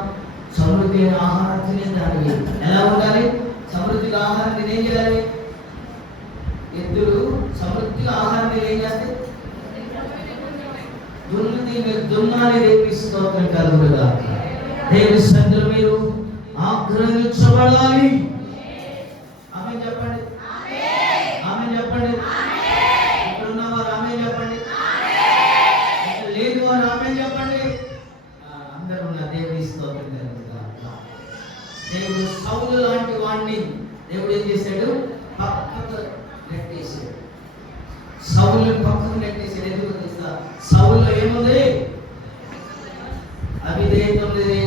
సమృద్ధి ఆహారం తినేదానికి ఎలా ఉండాలి, సమృద్ధిగా ఆహారం తినేం చేయాలి. ఎద్దులు సమృద్ధిగా ఆహారం ఏం చేస్తే దున్నాలి. దేవుని స్తోత్రం కలుగుగా. దేవుని సన్నిధిలో మీరు ఆగ్రహించబడాలి. ఆమె చెప్పండి, ఆమె చెప్పండి. ఇక్కడ ఉన్నవారు ఆమె చెప్పండి, లేని వారు ఆమె చెప్పండి. అందరూ ఉన్న దేవుని స్తోత్రం కలుగుగా. దేవుడు సౌలు లాంటి వాడిని దేవుడు ఏం చేశాడు, పక్కకు నెట్టేశాడు. సౌలు పక్కకు నెట్టేశాడు. ఎందుకు తెలుసా, సౌలులో ఏముంది, అవిధేయత ఉంది,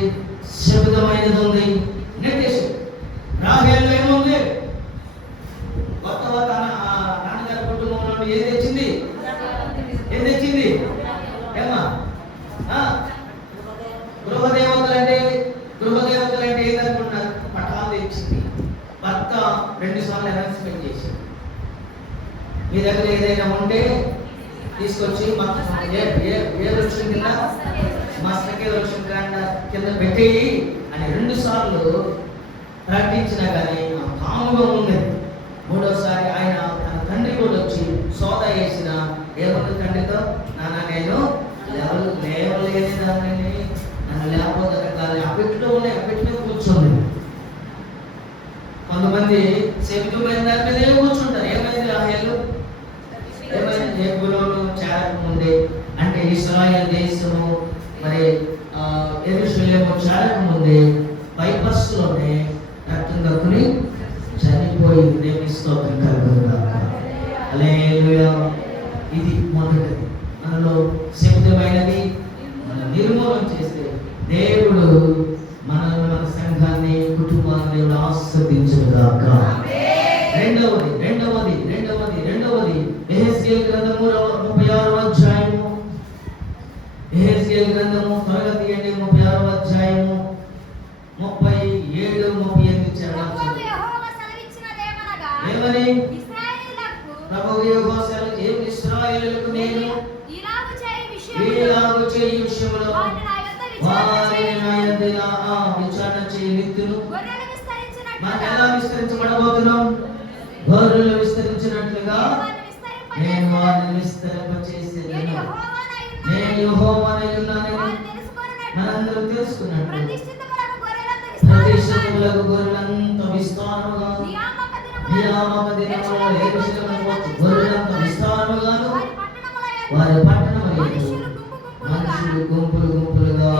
శబ్దమైనది ఉంది, నెట్టేశాడు. రాహేలులో ఏముంది, కొత్త నాన్నగారి కుటుంబంలో ఏం తెచ్చింది, ఏమా గృహదేవతలు అంటే ఏదనుకుంటున్నారు, పటాలు తెచ్చింది. భర్త 2 సార్లు అనౌన్స్మెంట్ చేశాడు. మీ దగ్గర ఏదైనా ఉంటే తీసుకొచ్చి ఏ వృక్షం కింద, మస్తకే వృక్షం కింద పెట్టేయి అని 2 సార్లు ప్రకటించినా కానీ కాముగా ఉన్నది. 3వసారి ఆయన తన తండ్రి కూడా వచ్చి సోదా వేసిన ఏమన్నా తండ్రితో, నాన్న నేను లేవలేని దాన్ని నన్ను లేకపోతే అప్పట్లో ఉన్నాయి, అప్పట్లో కూర్చోండి. కొంతమంది శబ్దమైన దాని మీద కూర్చుంటారు. ఏమైంది రాహేలు, ఏమైంది, ఏ గురువులు చేరకముందే అంటే ఇశ్రాయేల్ దేశము మరి యెరూషలేము చేరకముందే బైపాస్లోనే రక్తం కక్కుని చనిపోయింది. దేవుని స్తోత్రం కలుగునుగాక. హల్లెలూయా. ఇది మొదటిది. మనలో శబ్దమైనది మనం నిర్మూలన చేస్తే దేవుడు మన సంఘాన్ని, కుటుంబాన్ని దేవుడు ఆశీర్వదించుగాక. రెండవది యెహెజ్కేలు గ్రంథము 36వ అధ్యాయము. యెహెజ్కేలు గ్రంథము త్వరగా తీయండి. 36వ అధ్యాయము 37, 38 చరణాలు. ఏమని? ప్రభువు యెహోవా సెలవు, ఇశ్రాయేలుకు నేను ఇలాగు చేయి విషయములో వారిని నా యొద్ద విచారణ చేయి నిత్తును. మనం ఎలా విస్తరించబడబోతున్నాం? గొర్రెలు విస్తరించినట్లుగా నేను వారిని విస్తరింపచేసేదను. నేను యెహోవానై ఉన్నానని మనందరం తెలుసుకున్నట్లు ప్రతిష్ఠితములకు గొర్రెలంత విస్తారముగా నియామక దినములో యెరూషలేముకు గొర్రెలంత విస్తారముగాను వారి పట్టణములకు మనుషులు గుంపులు గుంపులుగా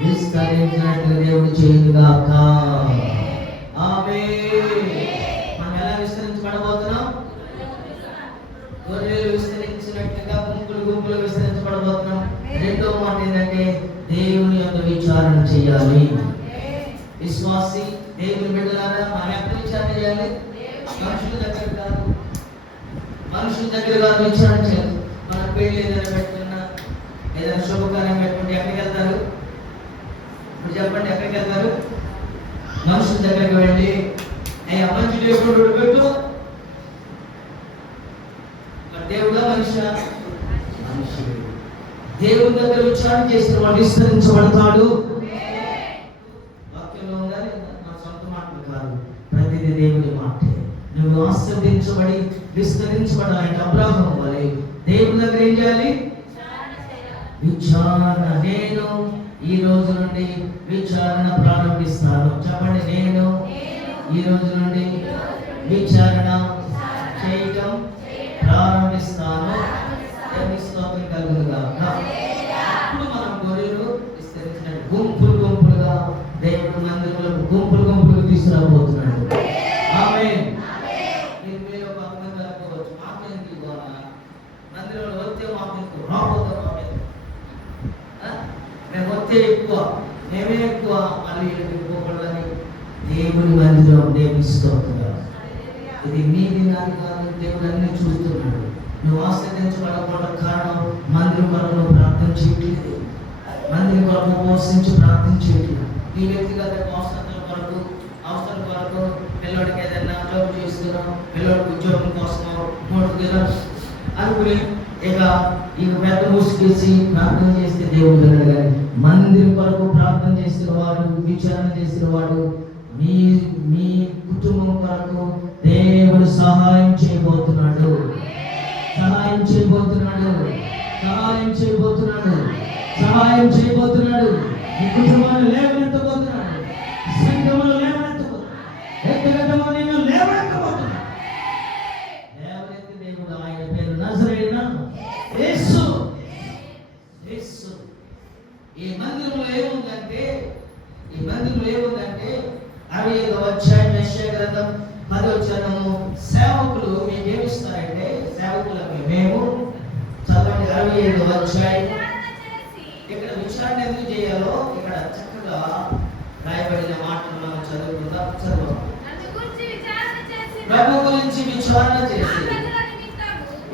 విస్తరించినట్లు దేవుడు చేయుగాక. ఆమేన్. మనం ఎలా విస్తరించబడబోతున్నాం? గొర్రెలు విస్తరించినట్లుగా గుంపులు గుంపులు విస్తరించబడబోతున్నాం. రెండో మాట ఏంటంటే దేవుని యొక్క విచారణ చేయాలి. విశ్వాసి దేవుని బిడ్డలారా, మనం ఎక్కడ విచారణ చేయాలి? మనుషుల దగ్గర కాదు విచారణ చేయాలి. మన పెళ్లి ఏదైనా పెట్టుకున్నా, ఏదైనా శుభకార్యం పెట్టుకుంటే ఎక్కడికి వెళ్తారు? ఇప్పుడు చెప్పండి, ఎక్కడికి వెళ్తారు? మనుషుల దగ్గరికి వెళ్ళి అయ్యా మంచి దేవుడు పెట్టు. దేవుడా మనిషి? దేవుని దగ్గర విచారణ చేసిన వాడు విస్తరించబడతాడు. వాక్యంలో ఉందని నా సొంత మాటలు కాదు, ప్రతిదీ దేవుని మాటే. నువ్వు ఆశీర్వదించబడి విస్తరించబడాలంటే అబ్రాహాము వలె దేవుని దగ్గర ఏం చేయాలి? విచారణ. నేను ఈ రోజు నుండి విచారణ ప్రారంభిస్తాను. చెప్పండి, నేను ఈ రోజు నుండి విచారణ చేయటం ప్రారంభిస్తాను. దేవుని స్తోత్రం కలుగునుగాక. అప్పుడు మనం గొర్రెలు విస్తరించినట్టు గుంపులు గుంపులుగా దేవుడు మందిరంలో గుంపులు గుంపులు తీసుకురాబోతున్నాడు. ఆమేన్. మీరు ఒక అర్థంగా అనుకోవచ్చు, మాకేంటి ఇవ్వాలా? మందిరంలో వస్తే మాకెందుకు, రాబోతే మాకెందుకు? మేము వస్తే ఎక్కువ, మేమే ఎక్కువ, మళ్ళీ ఎక్కువని దేవుని మందిరం. దేవుని స్తోత్రం. ఇది మీది నాది కాదు, దేవుడు అన్ని చూస్తున్నాడు. నువ్వు ఆశ్రయించబడకపోవడం కారణం మందిరం కొరకు ప్రార్థన చేయట్లేదు, మందిరం కొరకు ఉపవసించి ప్రార్థన చేయట్లేదు. నీ వ్యక్తిగత అవసరాల కొరకు పిల్లడికి ఏదైనా జాబ్ చేస్తున్నావు, పిల్లడికి ఉద్యోగం కోసమో మోటుగా అనుకుని ఇక పెద్ద మూసికేసి ప్రార్థన చేస్తే దేవుడు వినడు. కానీ మందిరం కొరకు ప్రార్థన చేసిన వాడు, విచారణ చేసిన వాడు, మీ కుటుంబం కొరకు దేవుడు సహాయం చేయబోతున్నాడు. ఈ కుటుంబాన్ని లేవనెత్తబోతున్నాడు. సంఘమును లేవనెత్తబోతున్నాడు. ఎత్తగట్టమో నిన్ను లేవనెత్తబోతున్నాడు. లేవనెత్తి దేవుడు, ఆయన పేరు నజరేయుడైన యేసు. ఈ మందిరంలో ఏముందంటే 65వ అధ్యాయం యెషయా గ్రంథం 10వ వచనము, సేవకులు మీకు ఏమిస్తారంటే, సేవకులకు మేము చదవండి 65వ అధ్యాయం. ఇక్కడ విచారణ ఎందుకు చేయాలో ఇక్కడ చక్కగా రాయబడిన మాటలు మనం చదువుకుందాం. చదువు. ప్రభు గురించి విచారణ చేసి,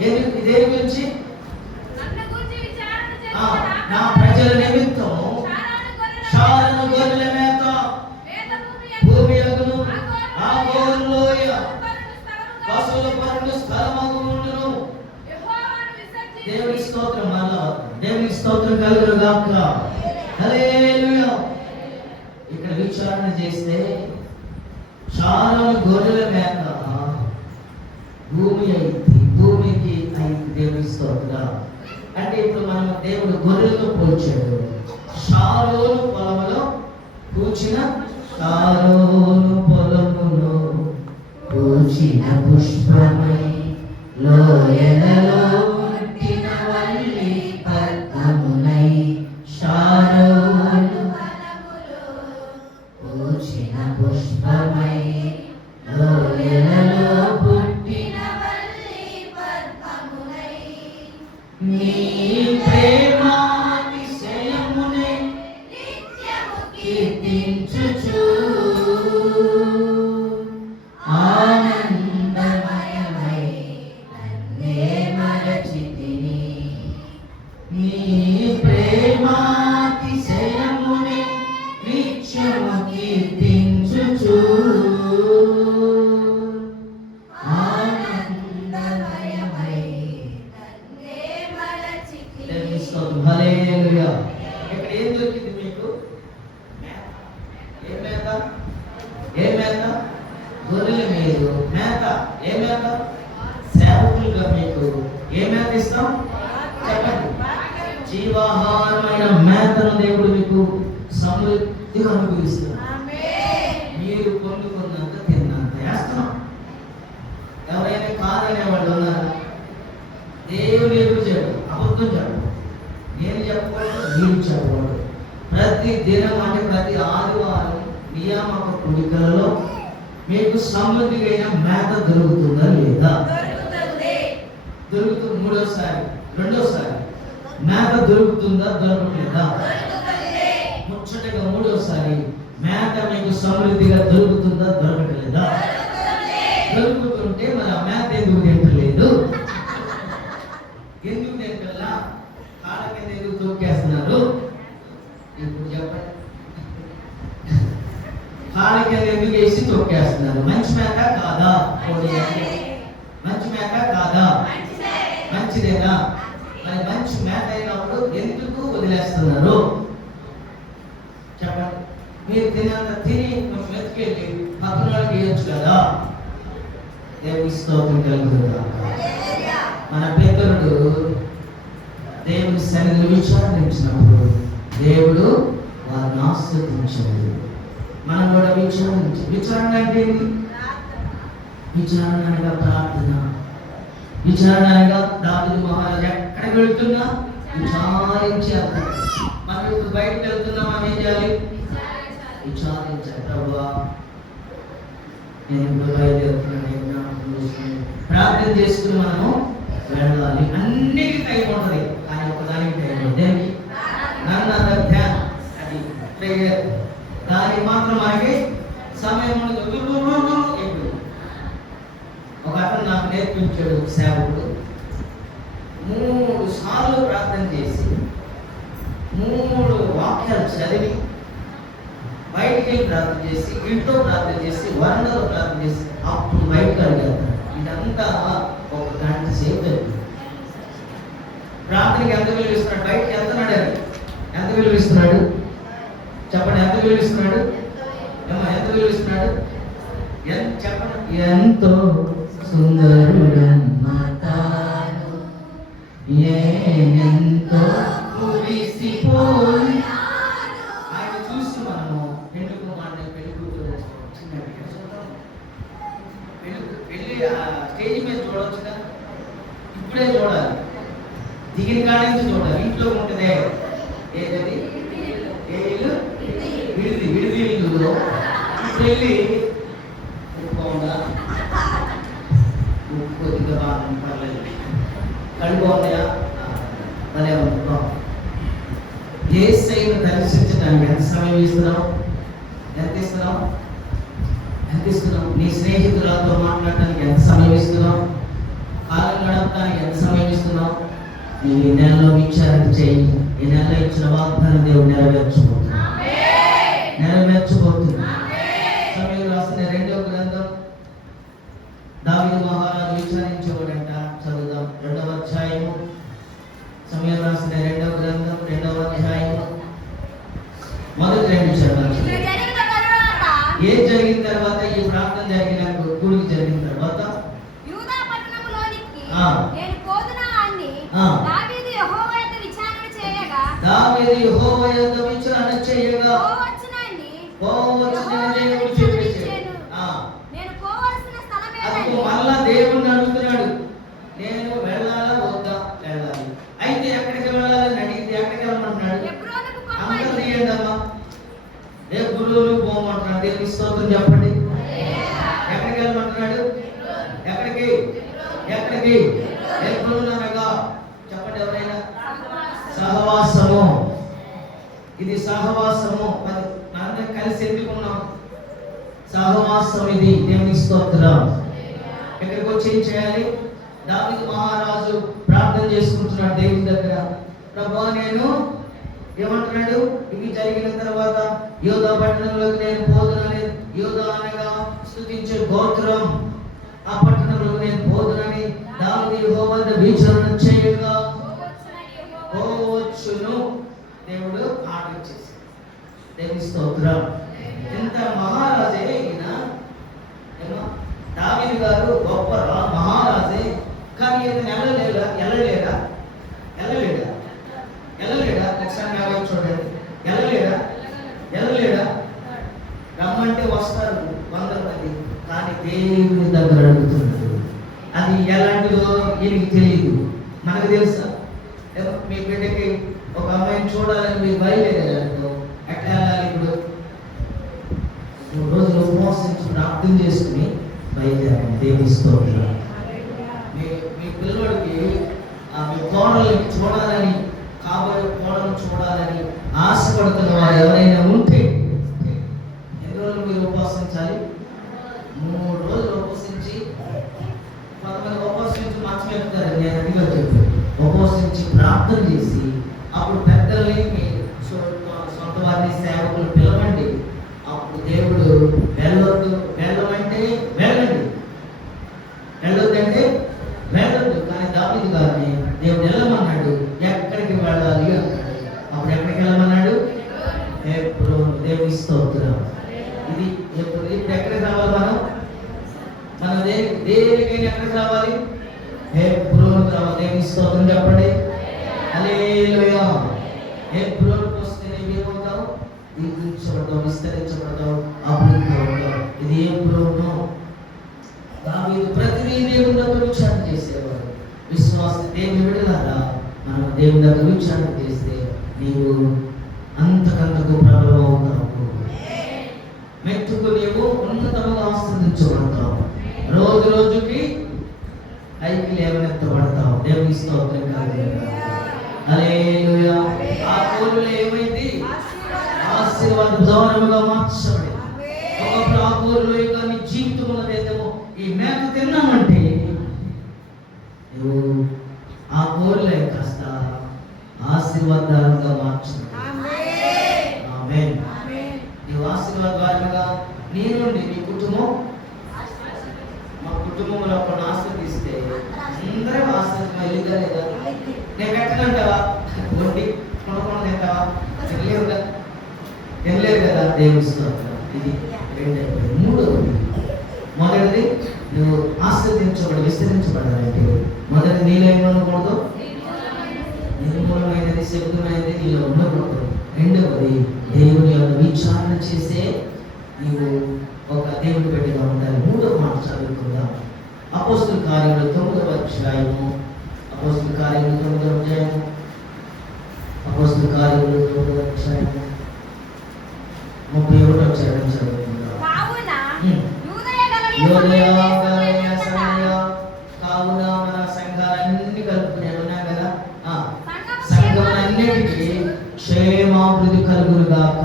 దేని గురించి? నా ప్రజల నిమిత్తం షారోను గొర్రెల మేత భూమి అగును, ఆ గోరులోయ పశువుల పరులు స్థలమగును. దేవుని స్తోత్రం. మళ్ళా దేవుని స్తోత్రం కలుగునుగాక. హల్లెలూయా. ఇక్కడ విచారణ చేస్తే షారోను గొర్రెల మేత భూమికి అయింది. దేవుని స్తోత్రం. అంటే ఇప్పుడు మనం దేవుడు గొర్రెలతో పోల్చాడు. షారోను పొలములో పూచిన, షారోను పొలములో పూచిన పుష్పమై లోయలలో పుట్టిన వల్లి ప్రేమాతిశయముని నిత్యము కీర్తించుచు ఆనందమయమై నన్నే మరచితివి. హల్లెలూయా. ఇక్కడ ఏం దొరికింది మీకు? ఏ మేత? ఏ మేత? గొర్రెల మీరు మేత. ఏ మేత? సేవకులుగా మీకు ఏ మేత ఇస్తాం? చెప్పండి. జీవాహారమైన మేతను దేవుడు మీకు సమృద్ధిగా అనుభవిస్తున్నారు. మీరు పొందుకున్నంత తిన్నంత వేస్తున్నాం. ఎవరైనా కాదనే వాళ్ళు ఉన్నారా? దేవుడు ఎదురు చెప్పడు, అబద్ధం చెప్పడు. నేను చెప్పకూడదు, మీరు చెప్పకూడదు. ప్రతి దినం అంటే ప్రతి ఆదివారం నియామక కూడికలలో మీకు సమృద్ధిగా మేత దొరుకుతుందా లేదా? దొరుకుతుంది. మూడోసారి, రెండోసారి మేత దొరుకుతుందా దొరకలేదా? ముచ్చటగా మూడోసారి మేత మీకు సమృద్ధిగా దొరుకుతుందా దొరకలేదా? దొరుకుతుంటే మరి ఆ మేత ఎందుకు తింటలేదు? ఎందుకు తింటలా? కాళ్ళ కింద ఎందుకు తొక్కేస్తున్నారు? ఇప్పుడు చెప్పండి. కాళ్ళ కింద ఎందుకు వేసి తొక్కేస్తున్నారు? మంచి మేత కాదా? మంచి మేత కాదా? మంచిదేనా? మరి మంచి మేత అయినప్పుడు ఎందుకు వదిలేస్తున్నారు? చెప్పండి. మీరు తినంత తిని వెతికెళ్ళి పక్కనోళ్ళకి ఇవ్వచ్చు కదా. దేవుని స్తోత్రం కలుగుతుందా? మన పేదరుడు దేవుని సన్నిధిని విచారించినప్పుడు దేవుడు వారిని ఆస్వాదించాడు. మనం కూడా విచారణ అంటే ఏంటి? విచారణ అనగా ప్రార్థన. విచారణ అనగా దావీదు మహారాజు ఎక్కడికి వెళ్తున్నా విచారించాలి. మనం ఇప్పుడు బయటకు వెళ్తున్నాం అని ఏం చేయాలి? విచారించాలి. ప్రభువా నేను ఇప్పుడు బయలుదేరుతున్నాను, ప్రార్థన చేసుకుని మనము వెళ్ళాలి. అన్నిటికీ టైం ఉంటుంది, కానీ ఒకదానికి టైం ఉంటుంది. నన్ను ధ్యానం, అది ప్రేయర్, దానికి మాత్రం మనకి సమయం ఉండదు. ఒక అతను నాకు నేర్పించాడు, ఒక సేవకుడు. 3 సార్లు ప్రార్థన చేసి 3 వాక్యాలు చదివి బయటికి ప్రార్థన చేసి, ఇంట్లో ప్రార్థన చేసి, వరండాలో ప్రార్థన చేసి అప్పుడు బయటకు అడిగారు. ఇదంతా ఒక గంట సేపు జరిగింది. ప్రార్థనకి ఎంత విలువ ఇస్తున్నాడు? బయటకి ఎంత నడారు? ఎంత విలువ ఇస్తున్నాడు? చెప్పండి. ఎంత విలువ ఇస్తున్నాడు? ఎంత విలువ ఇస్తున్నాడు? చెప్పండి. ఎంతో సుందరుడన్నతాను ఎంతో మురిసిపోయి ఆయన చూసి మనము పెళ్లి కుమారుని పెళ్లి కూతురు పెళ్లి స్టేజ్ మీద చూడవచ్చుగా. ఇప్పుడే చూడాలి, దిగిన కాడి నుంచి చూడాలి. ఇంట్లో ఉంటుందే ఏదది ఏ ఇల్లు? విడిది ఇల్లు. పెళ్ళి ఉప్పుకోండా, ఉప్పు కొద్దిగా బాగా పర్లేదు, కళ్ళు బాగున్నాయా? అదే ఉంటాం. యేసయ్యను దర్శించడానికి ఎంత సమయం ఇస్తున్నాం? ఎంత ఇస్తున్నాం? నీ స్నేహితులతో మాట్లాడటానికి ఎంత సమయం ఇస్తున్నాం? కాలం గడపడానికి ఎంత సమయం ఇస్తున్నాం? ఈ నెలలో విచారణ చేయి. ఈ నెలలో ఇచ్చిన వాగ్దానం దేవుడు నెరవేర్చబోతుంది. సమయం రాసిన 2వ గ్రంథం దావీదు మహారాజు విచారించేవాడంట. చదువుదాం. 2వ అధ్యాయము. సమయం రాసిన 2వ గ్రంథం 2వ అధ్యాయము మొదటి 2 చదవాలి. ఏం జరిగిన తర్వాత? ఈ ప్రార్థన జరిగిన గుడికి జరిగిన తర్వాత యూదా పట్టణంలోనికి నేను పోదునా అని దావీదు యెహోవా యొద్ద విచారణ చేయగా పోవచ్చునని దేవుడు చెప్పేశాడు. నేను పోవలసిన స్థలం ఏదంటే మళ్ళా దేవుడిని అడుగుతున్నాడు, నేను వెళ్ళాలా వద్దా? వెళ్ళాలి. అయితే ఎక్కడికి వెళ్ళాలని అడిగితే ఎక్కడికి వెళ్ళమంటున్నాడు? అంతా తీయండి అమ్మా. గురువులు పోమంటున్నాడు. దేవుని స్తోత్రం చెప్పండి. ఎక్కడికి వెళ్ళమంటున్నాడు? ఎక్కడికి? అనగా చెప్పండి ఎవరైనా. సహవాసము. ఇది సహవాసము. అందరం కలిసి ఎందుకున్నాం? సహవాసం ఇది. దేవుని స్తోత్రం. ఎక్కడికి వచ్చి ఏం చేయాలి? దావీదు మహారాజు ప్రార్థన చేసుకుంటున్నాడు దేవుని దగ్గర. ప్రభువా నేను ఏమంటున్నాడు, ఇవి జరిగిన తర్వాత యోధా పట్టణంలోకి నేను పోదునని, యోధా అనగా స్తుతించే గోత్రం, ఆ పట్టణంలోకి నేను పోదునని దావీదు యెహోవా వద్ద విచారణ చేయగా పోవచ్చును. దేవుడు ఆర్డర్ ఇచ్చేసి, దేవుని స్తోత్రం. ఎంత మహారాజే ఈయన, దావీదు గారు గొప్ప మహారాజే, కానీ ఈయన వెళ్ళలేడా? ఒకసారి ఎవరు చూడండి, వెళ్ళలేడా? రమ్మంటే వస్తారు 100 మంది, కానీ దేవుని దగ్గర అడుగుతున్నారు. అది ఎలాంటిదో ఈయనకి తెలియదు, మనకు తెలుసా? మీ బిడ్డకి ఒక అమ్మాయిని చూడాలని మీరు బయలుదేరారు, ఎట్లా వెళ్ళాలి? ఇప్పుడు 3 రోజులు ఉపవాసించి ప్రార్థన చేసుకుని బయలుదేరండి. దేవుని స్తోత్రం. మీ పిల్లవాడికి మీ కోడల్ని చూడాలని, కాబోయే కోడలను చూడాలని ఆశపడుతున్న వారు ఎవరైనా ఉంటే ఎన్ని రోజులు మీరు ఉపవాసించాలి? 3 రోజులు ఉపవసించి, కొంతమంది ఉపవసించి మంచం ఎక్కుతారు, నేను అడిగా చెప్పాను. ఉపవసించి ప్రార్థన చేసి అప్పుడు పెద్దల్ని, మీ సొంత వారిని, సేవకులు పిలవండి. అప్పుడు దేవుడు వెళ్ళమంటే వెళ్ళండి, వెళ్ళొద్దంటే వెళ్ళొద్దు. కానీ దావీదు గారిని దేవుడు వెళ్ళమన్నాడు. ఎక్కడికి వెళ్ళాలి అన్నాడు. అప్పుడు ఎక్కడికి వెళ్ళమన్నాడు? హెబ్రోను. దేవుని స్తోత్రం. ఇది ఇప్పుడు ఎక్కడికి రావాలి? మన దేనికైనా ఎక్కడికి రావాలి? హెబ్రోనుకు రావాలి. దేవుని స్తోత్రం చెప్పండి. హల్లెలూయా. హెబ్రోనుకు వస్తే ఏమవుతావు? దీవించబడతావు, విస్తరించబడతావు, అభివృద్ధి అవుతావు. ఇది హెబ్రోను. దావీదు ప్రతిదీ దేవుని దగ్గర విచారణ చేసేవాడు. విశ్వాస దేవుని విడలారా, మనం దేవుని దగ్గర విచారణ చేస్తే నీవు అంతకంతకు ప్రబలం అవుతావు. మెట్టుకు నీవు ఉన్నతముగా ఆస్వాదించబడతావు. రోజు రోజుకి పైకి లేవనెత్తబడతావు. దేవుని స్తోత్రం కలుగును. హల్లెలూయా. ఆ కోలులో ఏమైంది? ఆశీర్వాద ద్వారముగా మార్చబడింది. ఒకప్పుడు ఆ కోలులో నీ జీవితంలో ఏదేమో ఈ మేక తిన్నామంటే నువ్వు ఆ కోరులే కాస్త ఆశీర్వాదాలుగా మార్చు. ఆమేన్. నీవు ఆశీర్వాదాలుగా నీ నుండి నీ కుటుంబం, మా కుటుంబంలో ఒకరిని ఆశీర్వదిస్తే అందరూ ఆశీర్వాదం. లేదా నేను ఎక్కడంటావా? వండి కొనుక్కొని తింటావా? తినలేరు కదా. దేవుని స్తోత్రం. ఇది 2. 3. మొదటిది, నువ్వు ఆశీర్వదించబడి విస్తరించబడాలంటే మొదటి నీలో ఏమనకూడదు? నిర్మూలమైనది, శబ్దమైనది నీలో ఉండకూడదు. 2వది, దేవుని యొక్క విచారణ చేసే నీవు ఒక దేవుని బిడ్డగా ఉండాలి. 3వ మాట చదువుకుందాం. అపోస్తలుల కార్యములు 9వ అధ్యాయము. అపోస్తలుల కార్యములు 9వ అధ్యాయము. అపోస్తలుల కార్యములు 9వ అధ్యాయము 31వ వచనం చదువుకుందాం. కావున మన సంఘాలన్నీ కలుపుకునే ఉన్నాం కదా, సంఘములన్నిటికీ క్షేమాభివృద్ధి కలుగునుగాక.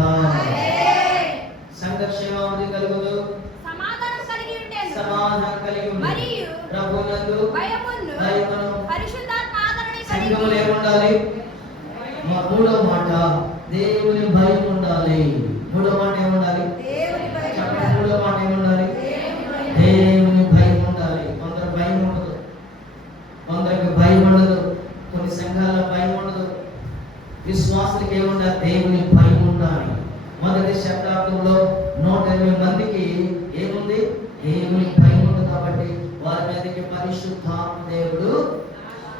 సంఘ క్షేమాభివృద్ధి కలుగును, సమాధానం కలిగి ఉండు, ప్రభువునందు భయమును. సంఘములు ఏముండాలి? 3వ మాట, దేవుని భయం ఉండాలి. 3వ మాట ఏముండాలి? 3వ మాట ఏముండాలి? దేవుని భయం ఉండాలి. కొందరు భయం ఉండదు, కొందరికి భయం ఉండదు, కొన్ని సంఘాల్లో భయం ఉండదు. విశ్వాసులకి ఏముండాలి? దేవుని భయం ఉండాలి. మొదటి శతాబ్దంలో 180 మందికి ఏముంది? దేవుని భయం ఉంది. కాబట్టి వారి మీదకి పరిశుద్ధాత్మ దేవుడు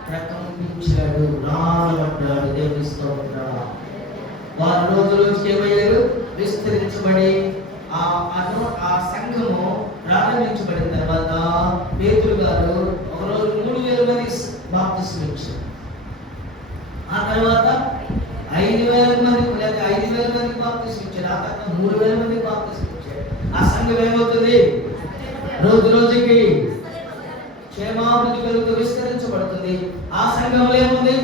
ప్రకంపించాడు, రాలబడ్డాడు. దేవుని స్తోత్రం. వారు రోజు రోజుకి ఏమయ్యారు? విస్తరించబడి ఆ సంఘము ప్రారంభించబడిన తర్వాత పేతురు గారు ఒకరోజు 3000 మంది బాప్తిస్మం ఇచ్చారు. ఆ తర్వాత 5000 మంది లేదా 5000 మందికి బాప్తిస్మం ఇచ్చారు. ఆ తర్వాత 3000 మందికి బాప్తిస్మం ఇచ్చారు. ఆ సంఘం ఏమవుతుంది? రోజు రోజుకి క్షేమాభివృద్ధి కలుగుతూ విస్తరించబడుతుంది. ఆ సంఘంలో ఏముంది?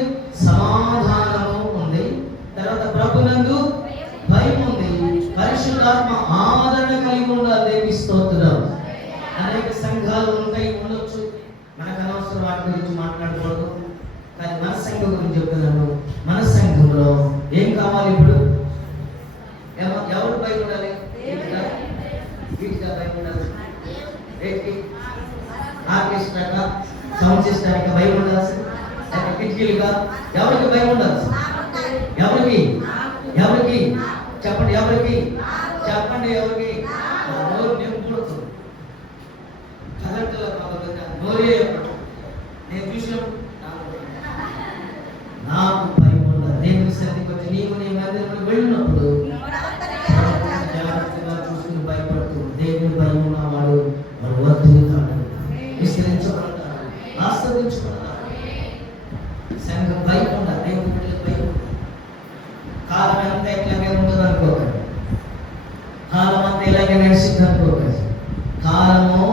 సమాధానము ఉంది. తర్వాత ప్రభునందు భయం ఉంది. పరిశుద్ధాత్మ ఆదరణ కలిగి ఉండాలి. దేవుని స్తోత్రం. అనేక సంఘాలు ఉంటాయి, ఉండొచ్చు. మనకు అనవసరం వాటి గురించి మాట్లాడకూడదు. కానీ మన సంఘం గురించి చెప్తున్నాను. మన సంఘంలో ఏం కావాలి ఇప్పుడు? ఎవరు భయం ఉండాలి? వీటిగా భయం ఉండాలి. ఆర్కెస్ట్రాగా, సౌండ్ సిస్టానిక భయం ఉండాల్సి, కిటికీలుగా ఎవరికి భయం ఉండాల్సి? ఎవరికి? ఎవరికి చెప్పండి? ఎవరికి చెప్పండి? ఎవరికి? నోరు నింపుడుతుంది కలెక్టర్ల నోరే నేను చూసినప్పుడు నాకు భయం ఉండాలి. దేవుని సన్నిధికి వచ్చి నీవు నీ మందిరంలో వెళ్ళినప్పుడు జాగ్రత్తగా చూసుకుని భయపడుతూ దేవుని భయం ఉన్నవాడు వాడు వర్ధిల్లుతాడు, విస్తరించబడతాడు, ఆస్వాదించబడతాడు. సంఘం భయం ఉండాలి. దేవుని బిడ్డలకు భయం ఉండాలి. కాలం అంతా ఇట్లాగే ఉంటుంది అనుకోకండి. కాలం అంతా ఇలాగే నడిచింది అనుకోకండి. కాలము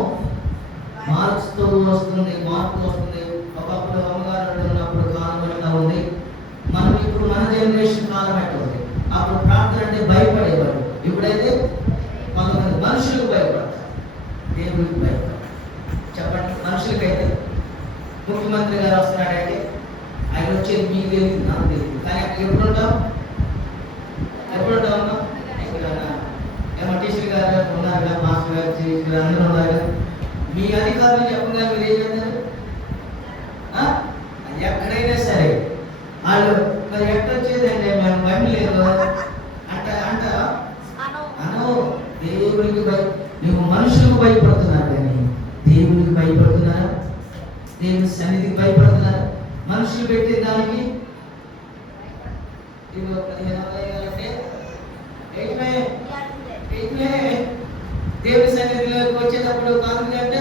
మార్చుతూ వస్తుంది, మార్పు వస్తుంది. ఒకప్పుడు అమ్మగారు ఉన్నప్పుడు కాలం ఎట్లా ఉంది, మనం ఇప్పుడు మన జనరేషన్ కాలం ఎట్లా ఉంది. అప్పుడు ప్రార్థన అంటే భయపడేవాడు, ఇప్పుడైతే కొంతమంది మనుషులకు భయపడతారు, దేవుడికి భయపడతారు. చెప్పండి, మనుషులకైతే ముఖ్యమంత్రి గారు వస్తున్నాడంటే ఆయన వచ్చేది మీకు తెలియదు, నాకు తెలియదు. కానీ అక్కడ ఎప్పుడు ఉంటాం? ఎప్పుడు ఉంటామమ్మా? ఏమో టీచర్ గారు ఉన్నారు కదా, మాస్టర్ గారు అందరూ ఉన్నారు కదా. మీ అధికారులు చెప్పగా మీరు ఏం చేస్తారు? అది ఎక్కడైనా సరే వాళ్ళు మరి ఎక్కడొచ్చేదండి మేము బండి లేదు అంటారా? అనో. దేవునికి నువ్వు మనుషులకు భయపడుతున్నారు కానీ దేవునికి భయపడుతున్నారా? దేవుని సన్నిధికి భయపడుతున్నారా? మనుషులు పెట్టే దానికి ఇవి 15 దేవుని సన్నిధిలోకి వచ్చేటప్పుడు కాదు అంటే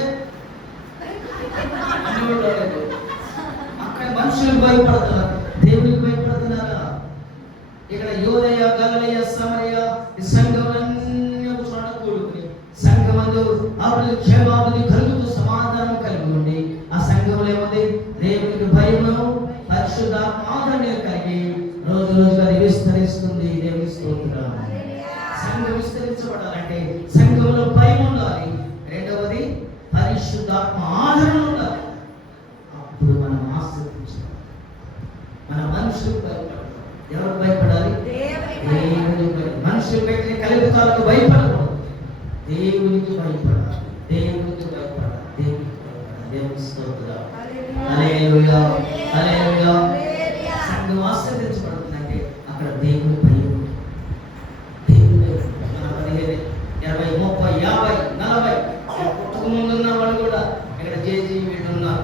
అక్కడ మనుషులకు భయపడుతున్నారు, దేవునికి భయపడుతున్నారా? ఇక్కడ యోదయ, గలిలయ, సమరయ ఈ సంఘములన్నీ చోట కూడుకుని సంఘమందు అభివృద్ధి, క్షేమాభివృద్ధి కలుగుతూ సమాధానం కలిగి ఉండి ఆ సంఘంలో ఏముంది? దేవునికి భయము, పరిశుద్ధాత్మ ఆదరణ కలిగి రోజు రోజుగా విస్తరిస్తుంది. దేవుని స్తోత్రం. సంఘం విస్తరించబడాలంటే సంఘంలో భయం ఉండాలి. రెండవది పరిశుద్ధాత్మ ఆదరణ ఉండాలి. అప్పుడు మనం ఆశ్రయించాలి. మన మనుషులకు భయపడాలి. ఎవరు భయపడాలి? దేవునికి. మనుషులు పెట్టిన కలుపుతాలకు భయపడకూడదు, దేవునికి భయపడాలి. దేవునికి భయపడాలి. దేవునికి భయపడాలి. దేవుని స్తోత్రం. హల్లెలూయా, హల్లెలూయా. సంఘం ఆశ్రయించబడుతుందంటే అక్కడ దేవుని భయం. 20, 30, 50, 40 పుట్టుక ముందున్న వాళ్ళు కూడా ఇక్కడ చేసి వీళ్ళు ఉన్నారు.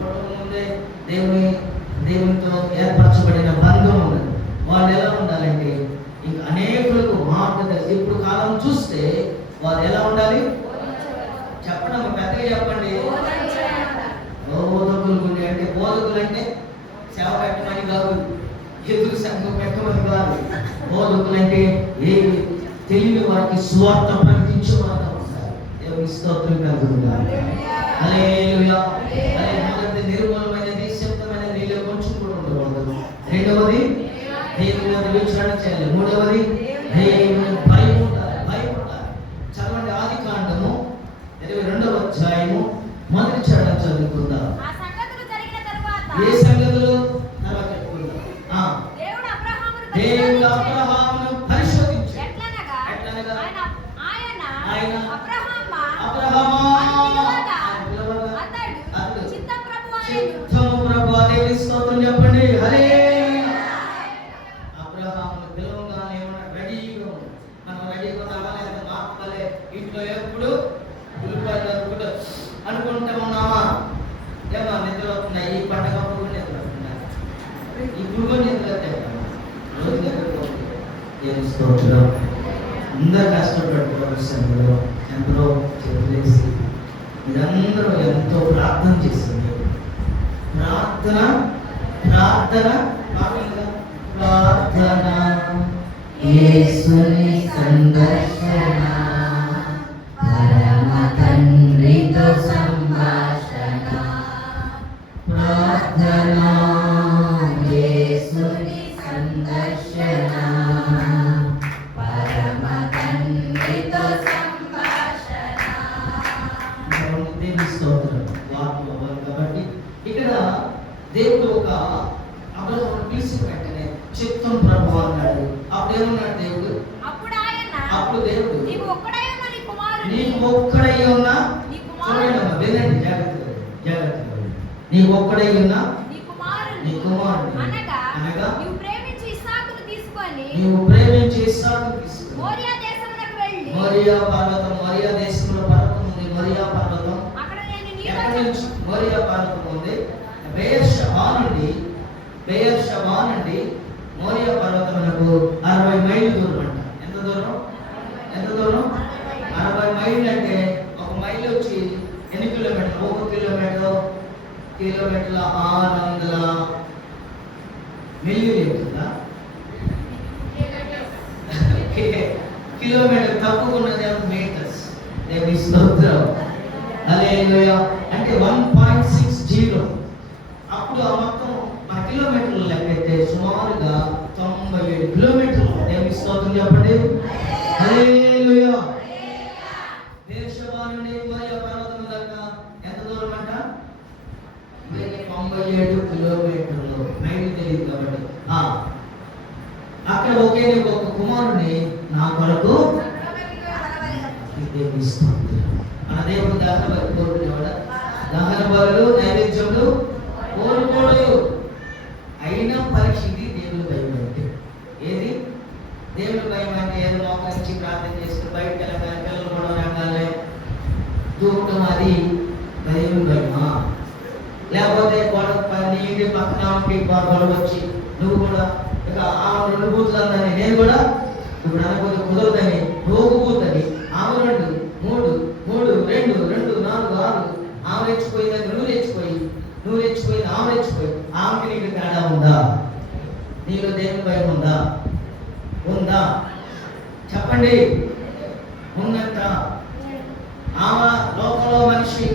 పుట్టుక ముందే దేవునితో ఏర్పరచబడిన బంధం ఉన్నది. వాళ్ళు ఎలా ఉండాలంటే ఇంకా అనేకులకు మార్గదర్శి. ఇప్పుడు కాలం చూస్తే వాళ్ళు ఎలా ఉండాలి? చెప్పండి, పెద్దగా చెప్పండి. బోధకులు ఉండే అంటే బోధకులు అంటే సేవ పెట్టమని కాదు, ఎదురు సంఘం పెట్టమని కాదు. బోధకులు అంటే ఏమి తెలియని వారికి స్వార్థ ప్రకటించేవారుగా ఉంటారు. దేవుని స్తోత్రం కలుగుతుంది. హల్లెలూయా. మొదటి నిర్మూలమైనది, శబ్దమైన నీళ్ళు కొంచెం కూడా ఉండకూడదు. రెండవది దేవుని మీద విచారణ చేయాలి. మూడవది దేవుని భయం ఉండాలి. భయం ఉండాలి. చదవండి ఆదికాండము 22వ అధ్యాయము మొదటి చరణం చదువుకుందాం. ఏ సంగతులు తర్వాత చెప్పుకుందాం. దేవుడు అబ్రహామును పరిశోధించి ఆయన చిత్తము ప్రభువా. దేవుని స్తోత్రం చెప్పండి. హల్లెలూయా. అబ్రహామును పిలవగానే ఏమన్నా రెడీగా ఉంది. మనం రెడీగా రావాలంటే మాత్రమే ఇంట్లో ఎప్పుడు అనుకుంటా ఉన్నామా? ఏమో నిద్ర వస్తున్నాయి. ఈ పండగ అప్పుడు నిద్ర వస్తున్నాయి, ఇప్పుడు కూడా నిద్ర రోజు నిద్రపోతుంది. దేవుని స్తోత్రం. అందరూ కష్టపడుతున్నారు. సంఘంలో ఎంతో చెప్పులేసి మీరందరూ ఎంతో ప్రార్థన చేసింది. ప్రార్థన ప్రార్థన ప్రార్థన యేసుని సందర్శన, పరమ తండ్రితో సంభాషణ. ప్రార్థన యేసుని సందర్శన, పరమ తండ్రితో సంభాషణ. దేవుని స్తోత్రం. కాబట్టి ఇక్కడ దేవుడు ఒక అబ్రహాము పిలిచిన వెంటనే చిత్తం ప్రభు అన్నాడు. అప్పుడు ఏమన్నాడు దేవుడు? అప్పుడు దేవుడు నీకు ఒక్కడై ఉన్న చూడండి అమ్మా, వినండి జాగ్రత్తగా జాగ్రత్తగా. నీకు ఒక్కడై ఉన్న నీ కుమారుడు అనగా నీవు ప్రేమించి ఇస్సాకును తీసుకొని మోరియా పర్వతం, మోరియా దేశంలో పర్వతం ఉంది. మోరియా పర్వతం మోరియా పర్వతం ఉంది. బెయేర్షెబా నుండి మోరియా పర్వతమునకు 60 మైళ్ళు దూరం అంట. ఎంత దూరం? 60 మైళ్ళు అంటే ఒక మైలు వచ్చి ఎన్ని కిలోమీటర్లు? 1 కిలోమీటర్ల 600 మిల్లీమీటర్లా? కిలోమీటర్ తక్కువ ఉన్నది మీటర్స్. దేవుని స్తోత్రం. హల్లెలూయా. అంటే 1.60. అప్పుడు ఆ మొత్తం మన కిలోమీటర్లు లెక్కైతే సుమారుగా 97 కిలోమీటర్లు. దేవుని స్తోత్రం చెప్పండి. హల్లెలూయా. బెయేర్షెబా నుండి మోరియా పర్వతం దాకా ఎంత దూరం అంట? 97 కిలోమీటర్లు. మైలు తెలియదు కాబట్టి అక్కడ ఒకే ఒక కుమారుని నా కొరకు మన దేవుడు దహన బలి కోరుకునేవాడ? దహన బలులు నైవేద్యములు కోరుకోడు. అయినా పరీక్ష ఇది దేవుని భయం అంటే. ఏది దేవుని భయం అంటే? ఏదో మోకరించి ప్రార్థన చేసుకుని బయటకు వెళ్ళగానే పిల్లలు కూడా రంగాలే దూకటం, అది దేవుని భయమా? లేకపోతే నీ ఇంటి పక్కన గొడవ వచ్చి నువ్వు కూడా ఇక ఆమె 2 బూతులు అందని నేను కూడా ఇప్పుడు అనుకోని కుదరదని నువ్వు బూతని ఆమె 2 3 2 4 6 ఆమె రెచ్చిపోయిందని నువ్వు రెచ్చిపోయి ఆమె రెచ్చిపోయి ఆమెకి నీకు తేడా ఉందా? నీలో దేవుని భయం ఉందా? చెప్పండి. ఉన్నంత ఆమె లోకంలో మనిషి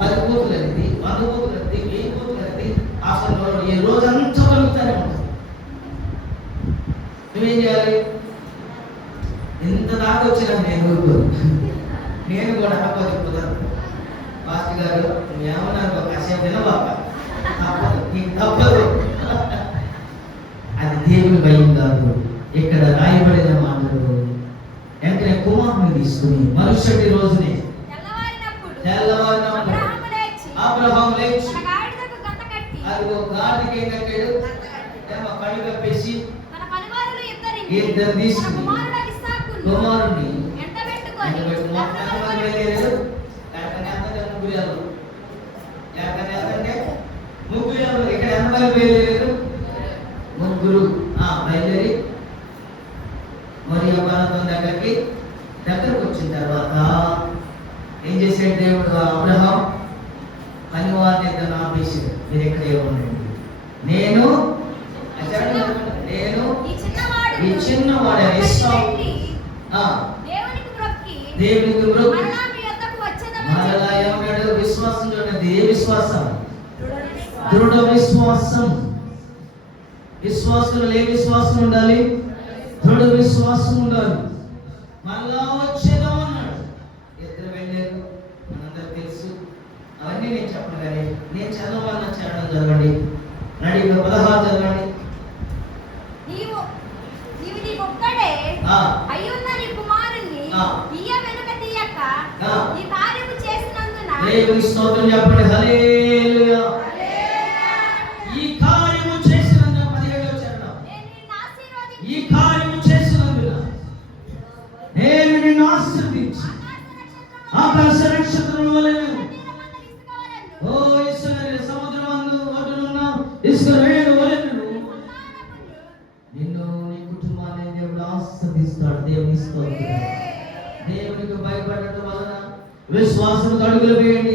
10 బూతులు అనేది, 100 బూతులు అనేది, 1000 బూతులు అనేది అసలు ఈ రోజంతా కలుగుతానే ఉంటుంది. నువ్వేం చేయాలి? ఇంత దాకా వచ్చినా నేను కూడా అనుకోదు. పాస్టర్ గారు నువ్వేమన్నారు? కాసేపు వినబాక, తప్పదు. అది దేవుని భయం కాదు. ఇక్కడ రాయబడిన మాటలు వెంటనే కుమారుని తీసుకుని మరుసటి రోజునే తెల్లవారినప్పుడు అబ్రహాము లేచి అది గాడికి ఏం కట్టాడు? కళ్ళు కప్పేసి ఇద్దరు తీసుకుని కుమారుని ముగ్గురు ఇక్కడ ఎంతమంది బయలుదేరారు? ముగ్గురు బయలుదేరి మోరియా పర్వతం దగ్గరకు వచ్చిన తర్వాత ఏం చేశాడు దేవుడు? అబ్రహాం పనివారిని ఇద్దరు ఆపేసాడు. మీరు ఇక్కడే ఉండండి, నేను ఈ చిన్నవాడు దేవునికి మరలా ఏమన్నాడు? విశ్వాసం చూడండి. ఏ విశ్వాసం? దృఢ విశ్వాసం. విశ్వాసంలో ఏ విశ్వాసం ఉండాలి? దృఢ విశ్వాసం ఉండాలి. మరలా వచ్చేదా అన్నాడు. ఇద్దరు వెళ్ళారు. మనందరికి తెలుసు అవన్నీ. నేను చెప్పను కానీ నేను చదవాలన్నా చదవడం జరగండి. రెడీగా 16 చదవండి. దేవుని స్తోత్రం చెప్పండి. హల్లెలూయా. ఈ కార్యము చేసినందున 17వ చరణం. ఈ కార్యము చేసినందున నేను నిన్ను ఆశీర్వదించి ఆకాశ నక్షత్రముల వలె సముద్రమందు ఒడ్డునున్న ఇసుక రేణుల వలె నిన్ను నీ కుటుంబాన్ని దేవుడు ఆశీర్వదిస్తాడు. దేవుని స్తోత్రం. దేవునికి భయపడటం వలన విశ్వాసం అడుగులు వేయండి.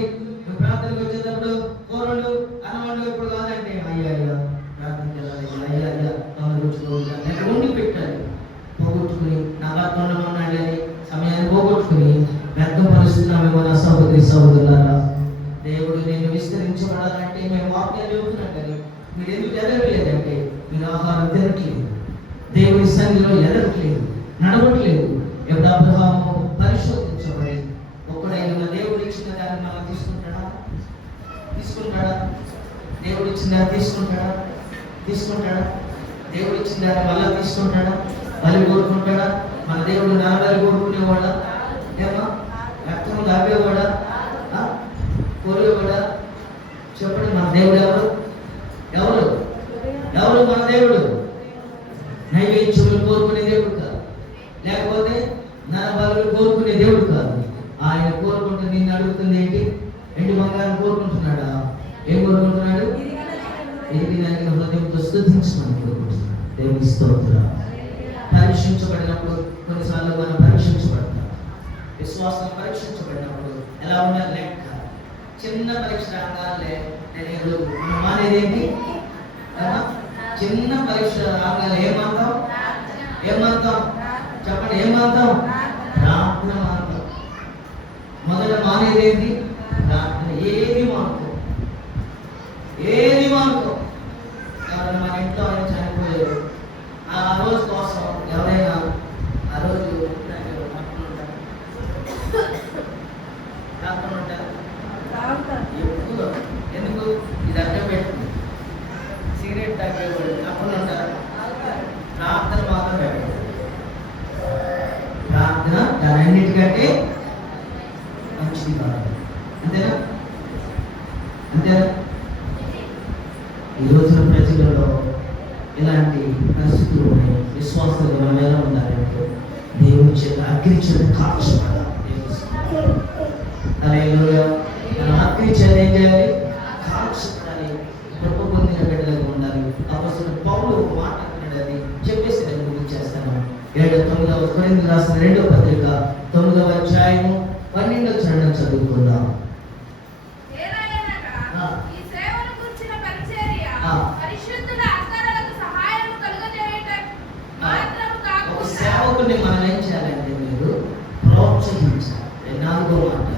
ప్రార్థనకు వచ్చేటప్పుడు కోరలు అనవాళ్ళు ఇప్పుడు కాదండి. అయ్యా ప్రార్థన చేయాలి. ఉండి పెట్టాలి. పోగొట్టుకుని నా భర్త ఉండమన్నాడు అని సమయాన్ని పోగొట్టుకుని వ్యర్థపరుస్తున్నామేమో నా సహోదరులారా. దేవుడు నేను విస్తరించబడాలంటే మేము వాక్యాలు చెబుతున్నాం కానీ మీరు ఎందుకు ఎదగలేదంటే మీరు ఆహారం తినట్లేదు, దేవుని సన్నిధిలో ఎదగట్లేదు, నడవట్లేదు. ఎప్పుడు అబ్రహాము పరిశోధించబడి ఒక్కడైన దేవుడు ఇచ్చిన దాన్ని మనం తీసుకుంటాడా? దేవుడు ఇచ్చిన దాన్ని తీసుకుంటాడా? దేవుడు ఇచ్చిన దాన్ని మళ్ళా తీసుకుంటాడా? బలి కోరుకుంటాడా? మన దేవుడు నరబలి కోరుకునేవాడా? ఏమా రక్తం దాపేవాడా? కోరేవాడా? చెప్పండి, మన దేవుడు ఎవరు మన దేవుడు? నైవేద్యములు కోరుకునే దేవుడు కాదు, లేకపోతే నరబలు కోరుకునే దేవుడు కాదు. ఆయన కోరుకుంటే నిన్ను అడుగుతుంది ఏంటి? ఎండి బంగారం కోరుకుంటున్నాడా? ఏం కోరుకుంటున్నాడు? ఎదిగి దానికి హృదయంతో స్తుతించమని కోరుకుంటున్నాడు. దేవుని స్తోత్రం. పరీక్షించబడినప్పుడు కొన్నిసార్లు మనం పరీక్షించబడతాం. విశ్వాసం పరీక్షించబడినప్పుడు ఎలా ఉండాలి? లెక్క చిన్న పరీక్ష రాగానే నేను మానేదేంటి? చిన్న పరీక్ష రాగానే ఏమంటాం? చెప్పండి, ఏమంటాం? ప్రార్థన మాంతం. మొదట మానేదేంటి? ప్రార్థన. ఏది మానుకో. ఎవరైనా మన ఇంట్లో ఆయన చనిపోయారు, ఆ రోజు కోసం ఎవరైనా ఆ రోజు ఎప్పుడు ఎందుకు ఇది అడ్డం పెట్టుకుంది? సిగరెట్ తాగేవాడు అప్పుడు ఉంటారు. ప్రార్థన మాత్రం పెట్టండి. ప్రార్థన దానన్నిటికంటే మంచిది కాదు. అంతేనా? ఈ రోజున ప్రజలలో ఇలాంటి పరిస్థితులు ఉన్నాయి. విశ్వాసాలు మనం ఎలా ఉండాలంటే దేవుని చేత అగ్ని చేత కాల్చబడాలి. మనం అగ్ని చేత ఏం చేయాలి? కాల్చబడాలి. కృప పొందిన బిడ్డలుగా ఉండాలి. అపొస్తలుడైన పౌలు ఒక మాట అంటున్నాడు, అది చెప్పేసి నేను ముగించేస్తాను. 7-9 కొరింథీయులకు రాసిన 2వ పత్రిక 9వ అధ్యాయము 12వ చరణం చదువుకుందాం. ఒక సేవకుని మనం ఏం చేయాలంటే మీరు ప్రోత్సహించాలి. 4వ మాట,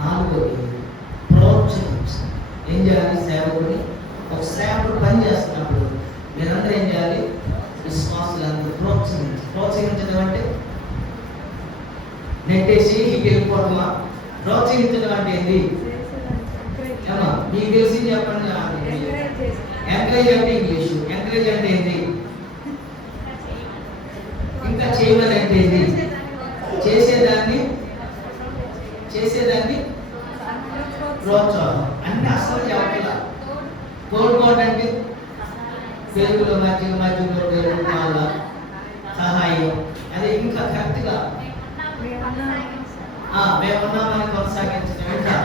4వది ప్రోత్సహించాలి. ఏం చేయాలి? సేవకుని, ఒక సేవకుడు పని చేస్తున్నప్పుడు మీరందరూ ఏం చేయాలి? విశ్వాసులందరూ ప్రోత్సహించడం అంటే నెట్టేసి వెళ్ళిపోవడమా? ప్రోత్సహించడం అంటే ఏంటి? మీకు తెలిసి చెప్పండి. ఎంకరేజ్ అంటే ఇంగ్లీషు. ఎంకరేజ్ అంటే ఏంటి? ఇంకా చేయమని అంటే ఏంటి? చేసేదాన్ని ప్రోత్సాహం. అన్ని అసలు చెప్పాల. కోరుకోవడం అంటే తెలుగులో మధ్యలో వాళ్ళ సహాయం. అదే ఇంకా కరెక్ట్గా మేమున్నామని కొనసాగించడం. ఇంకా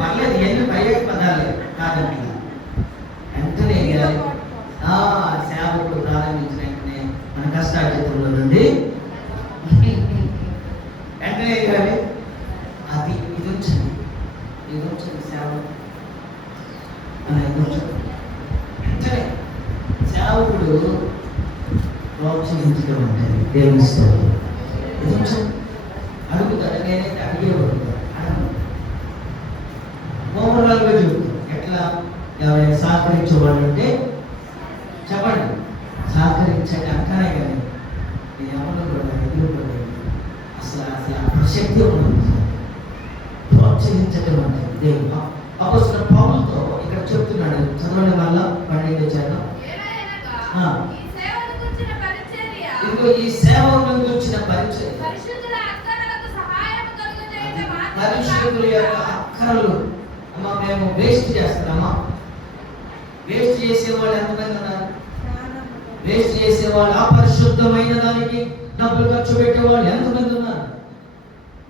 పర్లేదు, ఎన్ని పర్యాయ పదాలే కాదండి. వెంటనే సేవకుడు ప్రారంభించిన వెంటనే మన కష్టార్జితంలో నుండి వెంటనే కానీ అది ఇది వచ్చింది సేవ వెంటనే సేవకుడు ప్రోత్సహించడం ఉంటుంది. దేవుని స్తోత్రం. ఇది వచ్చింది అడుగుతాడు. నేనైతే అడిగేవాడు ఓవరాల్గా చెబుతాను. ఎట్లా ఎవరైనా సహకరించేవాళ్ళు అంటే చెప్పండి, సహకరించండి అంటానే కానీ నేను ఎవరు కూడా ఎదురుపడలేదు. అసలు ప్రసక్తి ఉన్నది. ప్రోత్సహించడం అంటే దేవుడు అపొస్తలుడైన పౌలుతో ఇక్కడ చెప్తున్నాడు. చదవండి మళ్ళా 12వ చరణం. ఇదిగో ఈ సేవకులను గురించిన పరిచయం, పరిశుద్ధుల యొక్క అక్కరలు. అమ్మా, మేము వేస్ట్ చేస్తామా? వేస్ట్ చేసేవాళ్ళు ఎంతమంది ఉన్నారు? వేస్ట్ చేసేవాళ్ళు, అపరిశుద్ధమైన దానికి డబ్బులు ఖర్చు పెట్టేవాళ్ళు ఎంతమంది ఉన్నారు?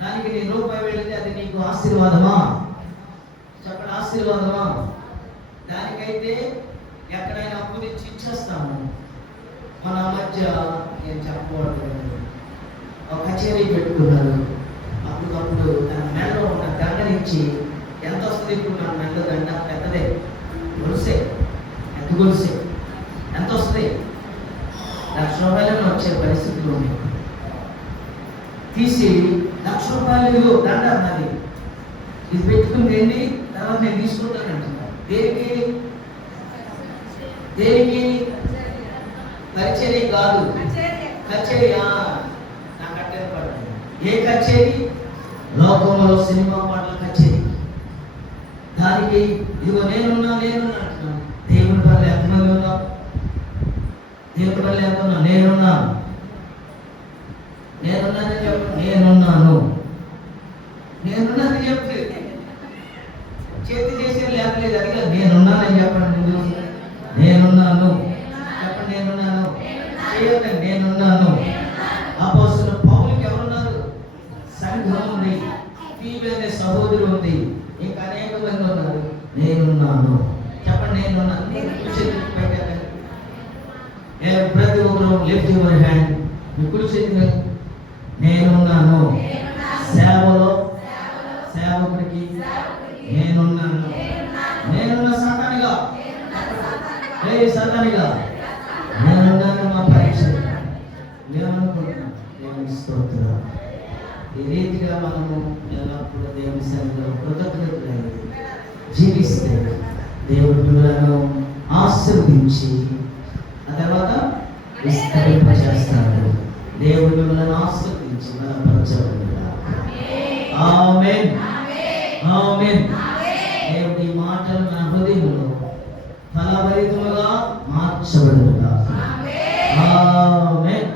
దానికి నీ రూపాయి వెళితే అది నీకు ఆశీర్వాదమా? చెప్పండి, ఆశీర్వాదమా? దానికైతే ఎక్కడైనా అప్పు తెచ్చి ఇచ్చేస్తాము. మన మధ్య నేను చెప్పకూడదు, ఒక కచేరీ పెట్టుకున్నారు. అప్పుడు తన మెడలో ఉన్న దండనిచ్చి ఎంత వస్తుంది? ఇప్పుడు మన మెడలో దండ పెద్దదే, గొలుసే, ఎంత గొలుసే, ఎంత వస్తుంది? ₹1,00,000 వచ్చే పరిస్థితులు ఉన్నాయి. తీసి ₹1,00,000 దండ అన్నది, ఇది పెట్టుకుని రండి, తర్వాత నేను తీసుకుంటాను అంటున్నాను. దేనికి? కచేరీ కాదు, కచేరీ. నాకు అట్టే పడుతుంది. ఏ కచేరీ? లోకంలో సినిమా పాటల కచేరీ. దానికి ఇదిగో నేనున్నా అంటున్నాను. దేవుని పనులు ఎంతమంది ఉన్నాం? దేవుని పనులు ఎంత ఉన్నా నేనున్నానని చెప్పు. నేనున్నానని చెప్పు. చేతి చేసే లేపలేదు. అదిగా నేనున్నానని చెప్పండి. ముందు నేనున్నాను చెప్పండి. నేనున్నాను. అపోస్తలుడు పౌలుకి ఎవరున్నారు? సంఘం ఉంది, ఫీబే అనే సహోదరు ఉంది, ఇంకా అనేక మంది ఉన్నారు. నేనున్నాను చెప్పండి. ప్రతి ఒక్కరు లిఫ్ట్ యువర్ హ్యాండ్. మీ కుడి చేతిని. నేనున్నాను. సేవలో సేవకుడికి నేనున్నాను. సాతానిగా నేనున్నాను. మా పరీక్ష నేననుకుంటున్నాను. దేవుని స్తోత్రం. ఈ రీతిగా మనము ఎల్లప్పుడూ దేవుని సన్నిధిలో కృతజ్ఞతలై జీవిస్తే దేవుడు పిల్లలను ఆశీర్వదించి ఆ తర్వాత విస్తరింపజేస్తాడు. దేవుడు మిమ్మల్ని ఆశీర్వదించి బలపరచబడును. ఆమేన్. దేవుడి మాటలు మన హృదయంలో ఫలభరితముగా మార్చబడును. ఆమేన్.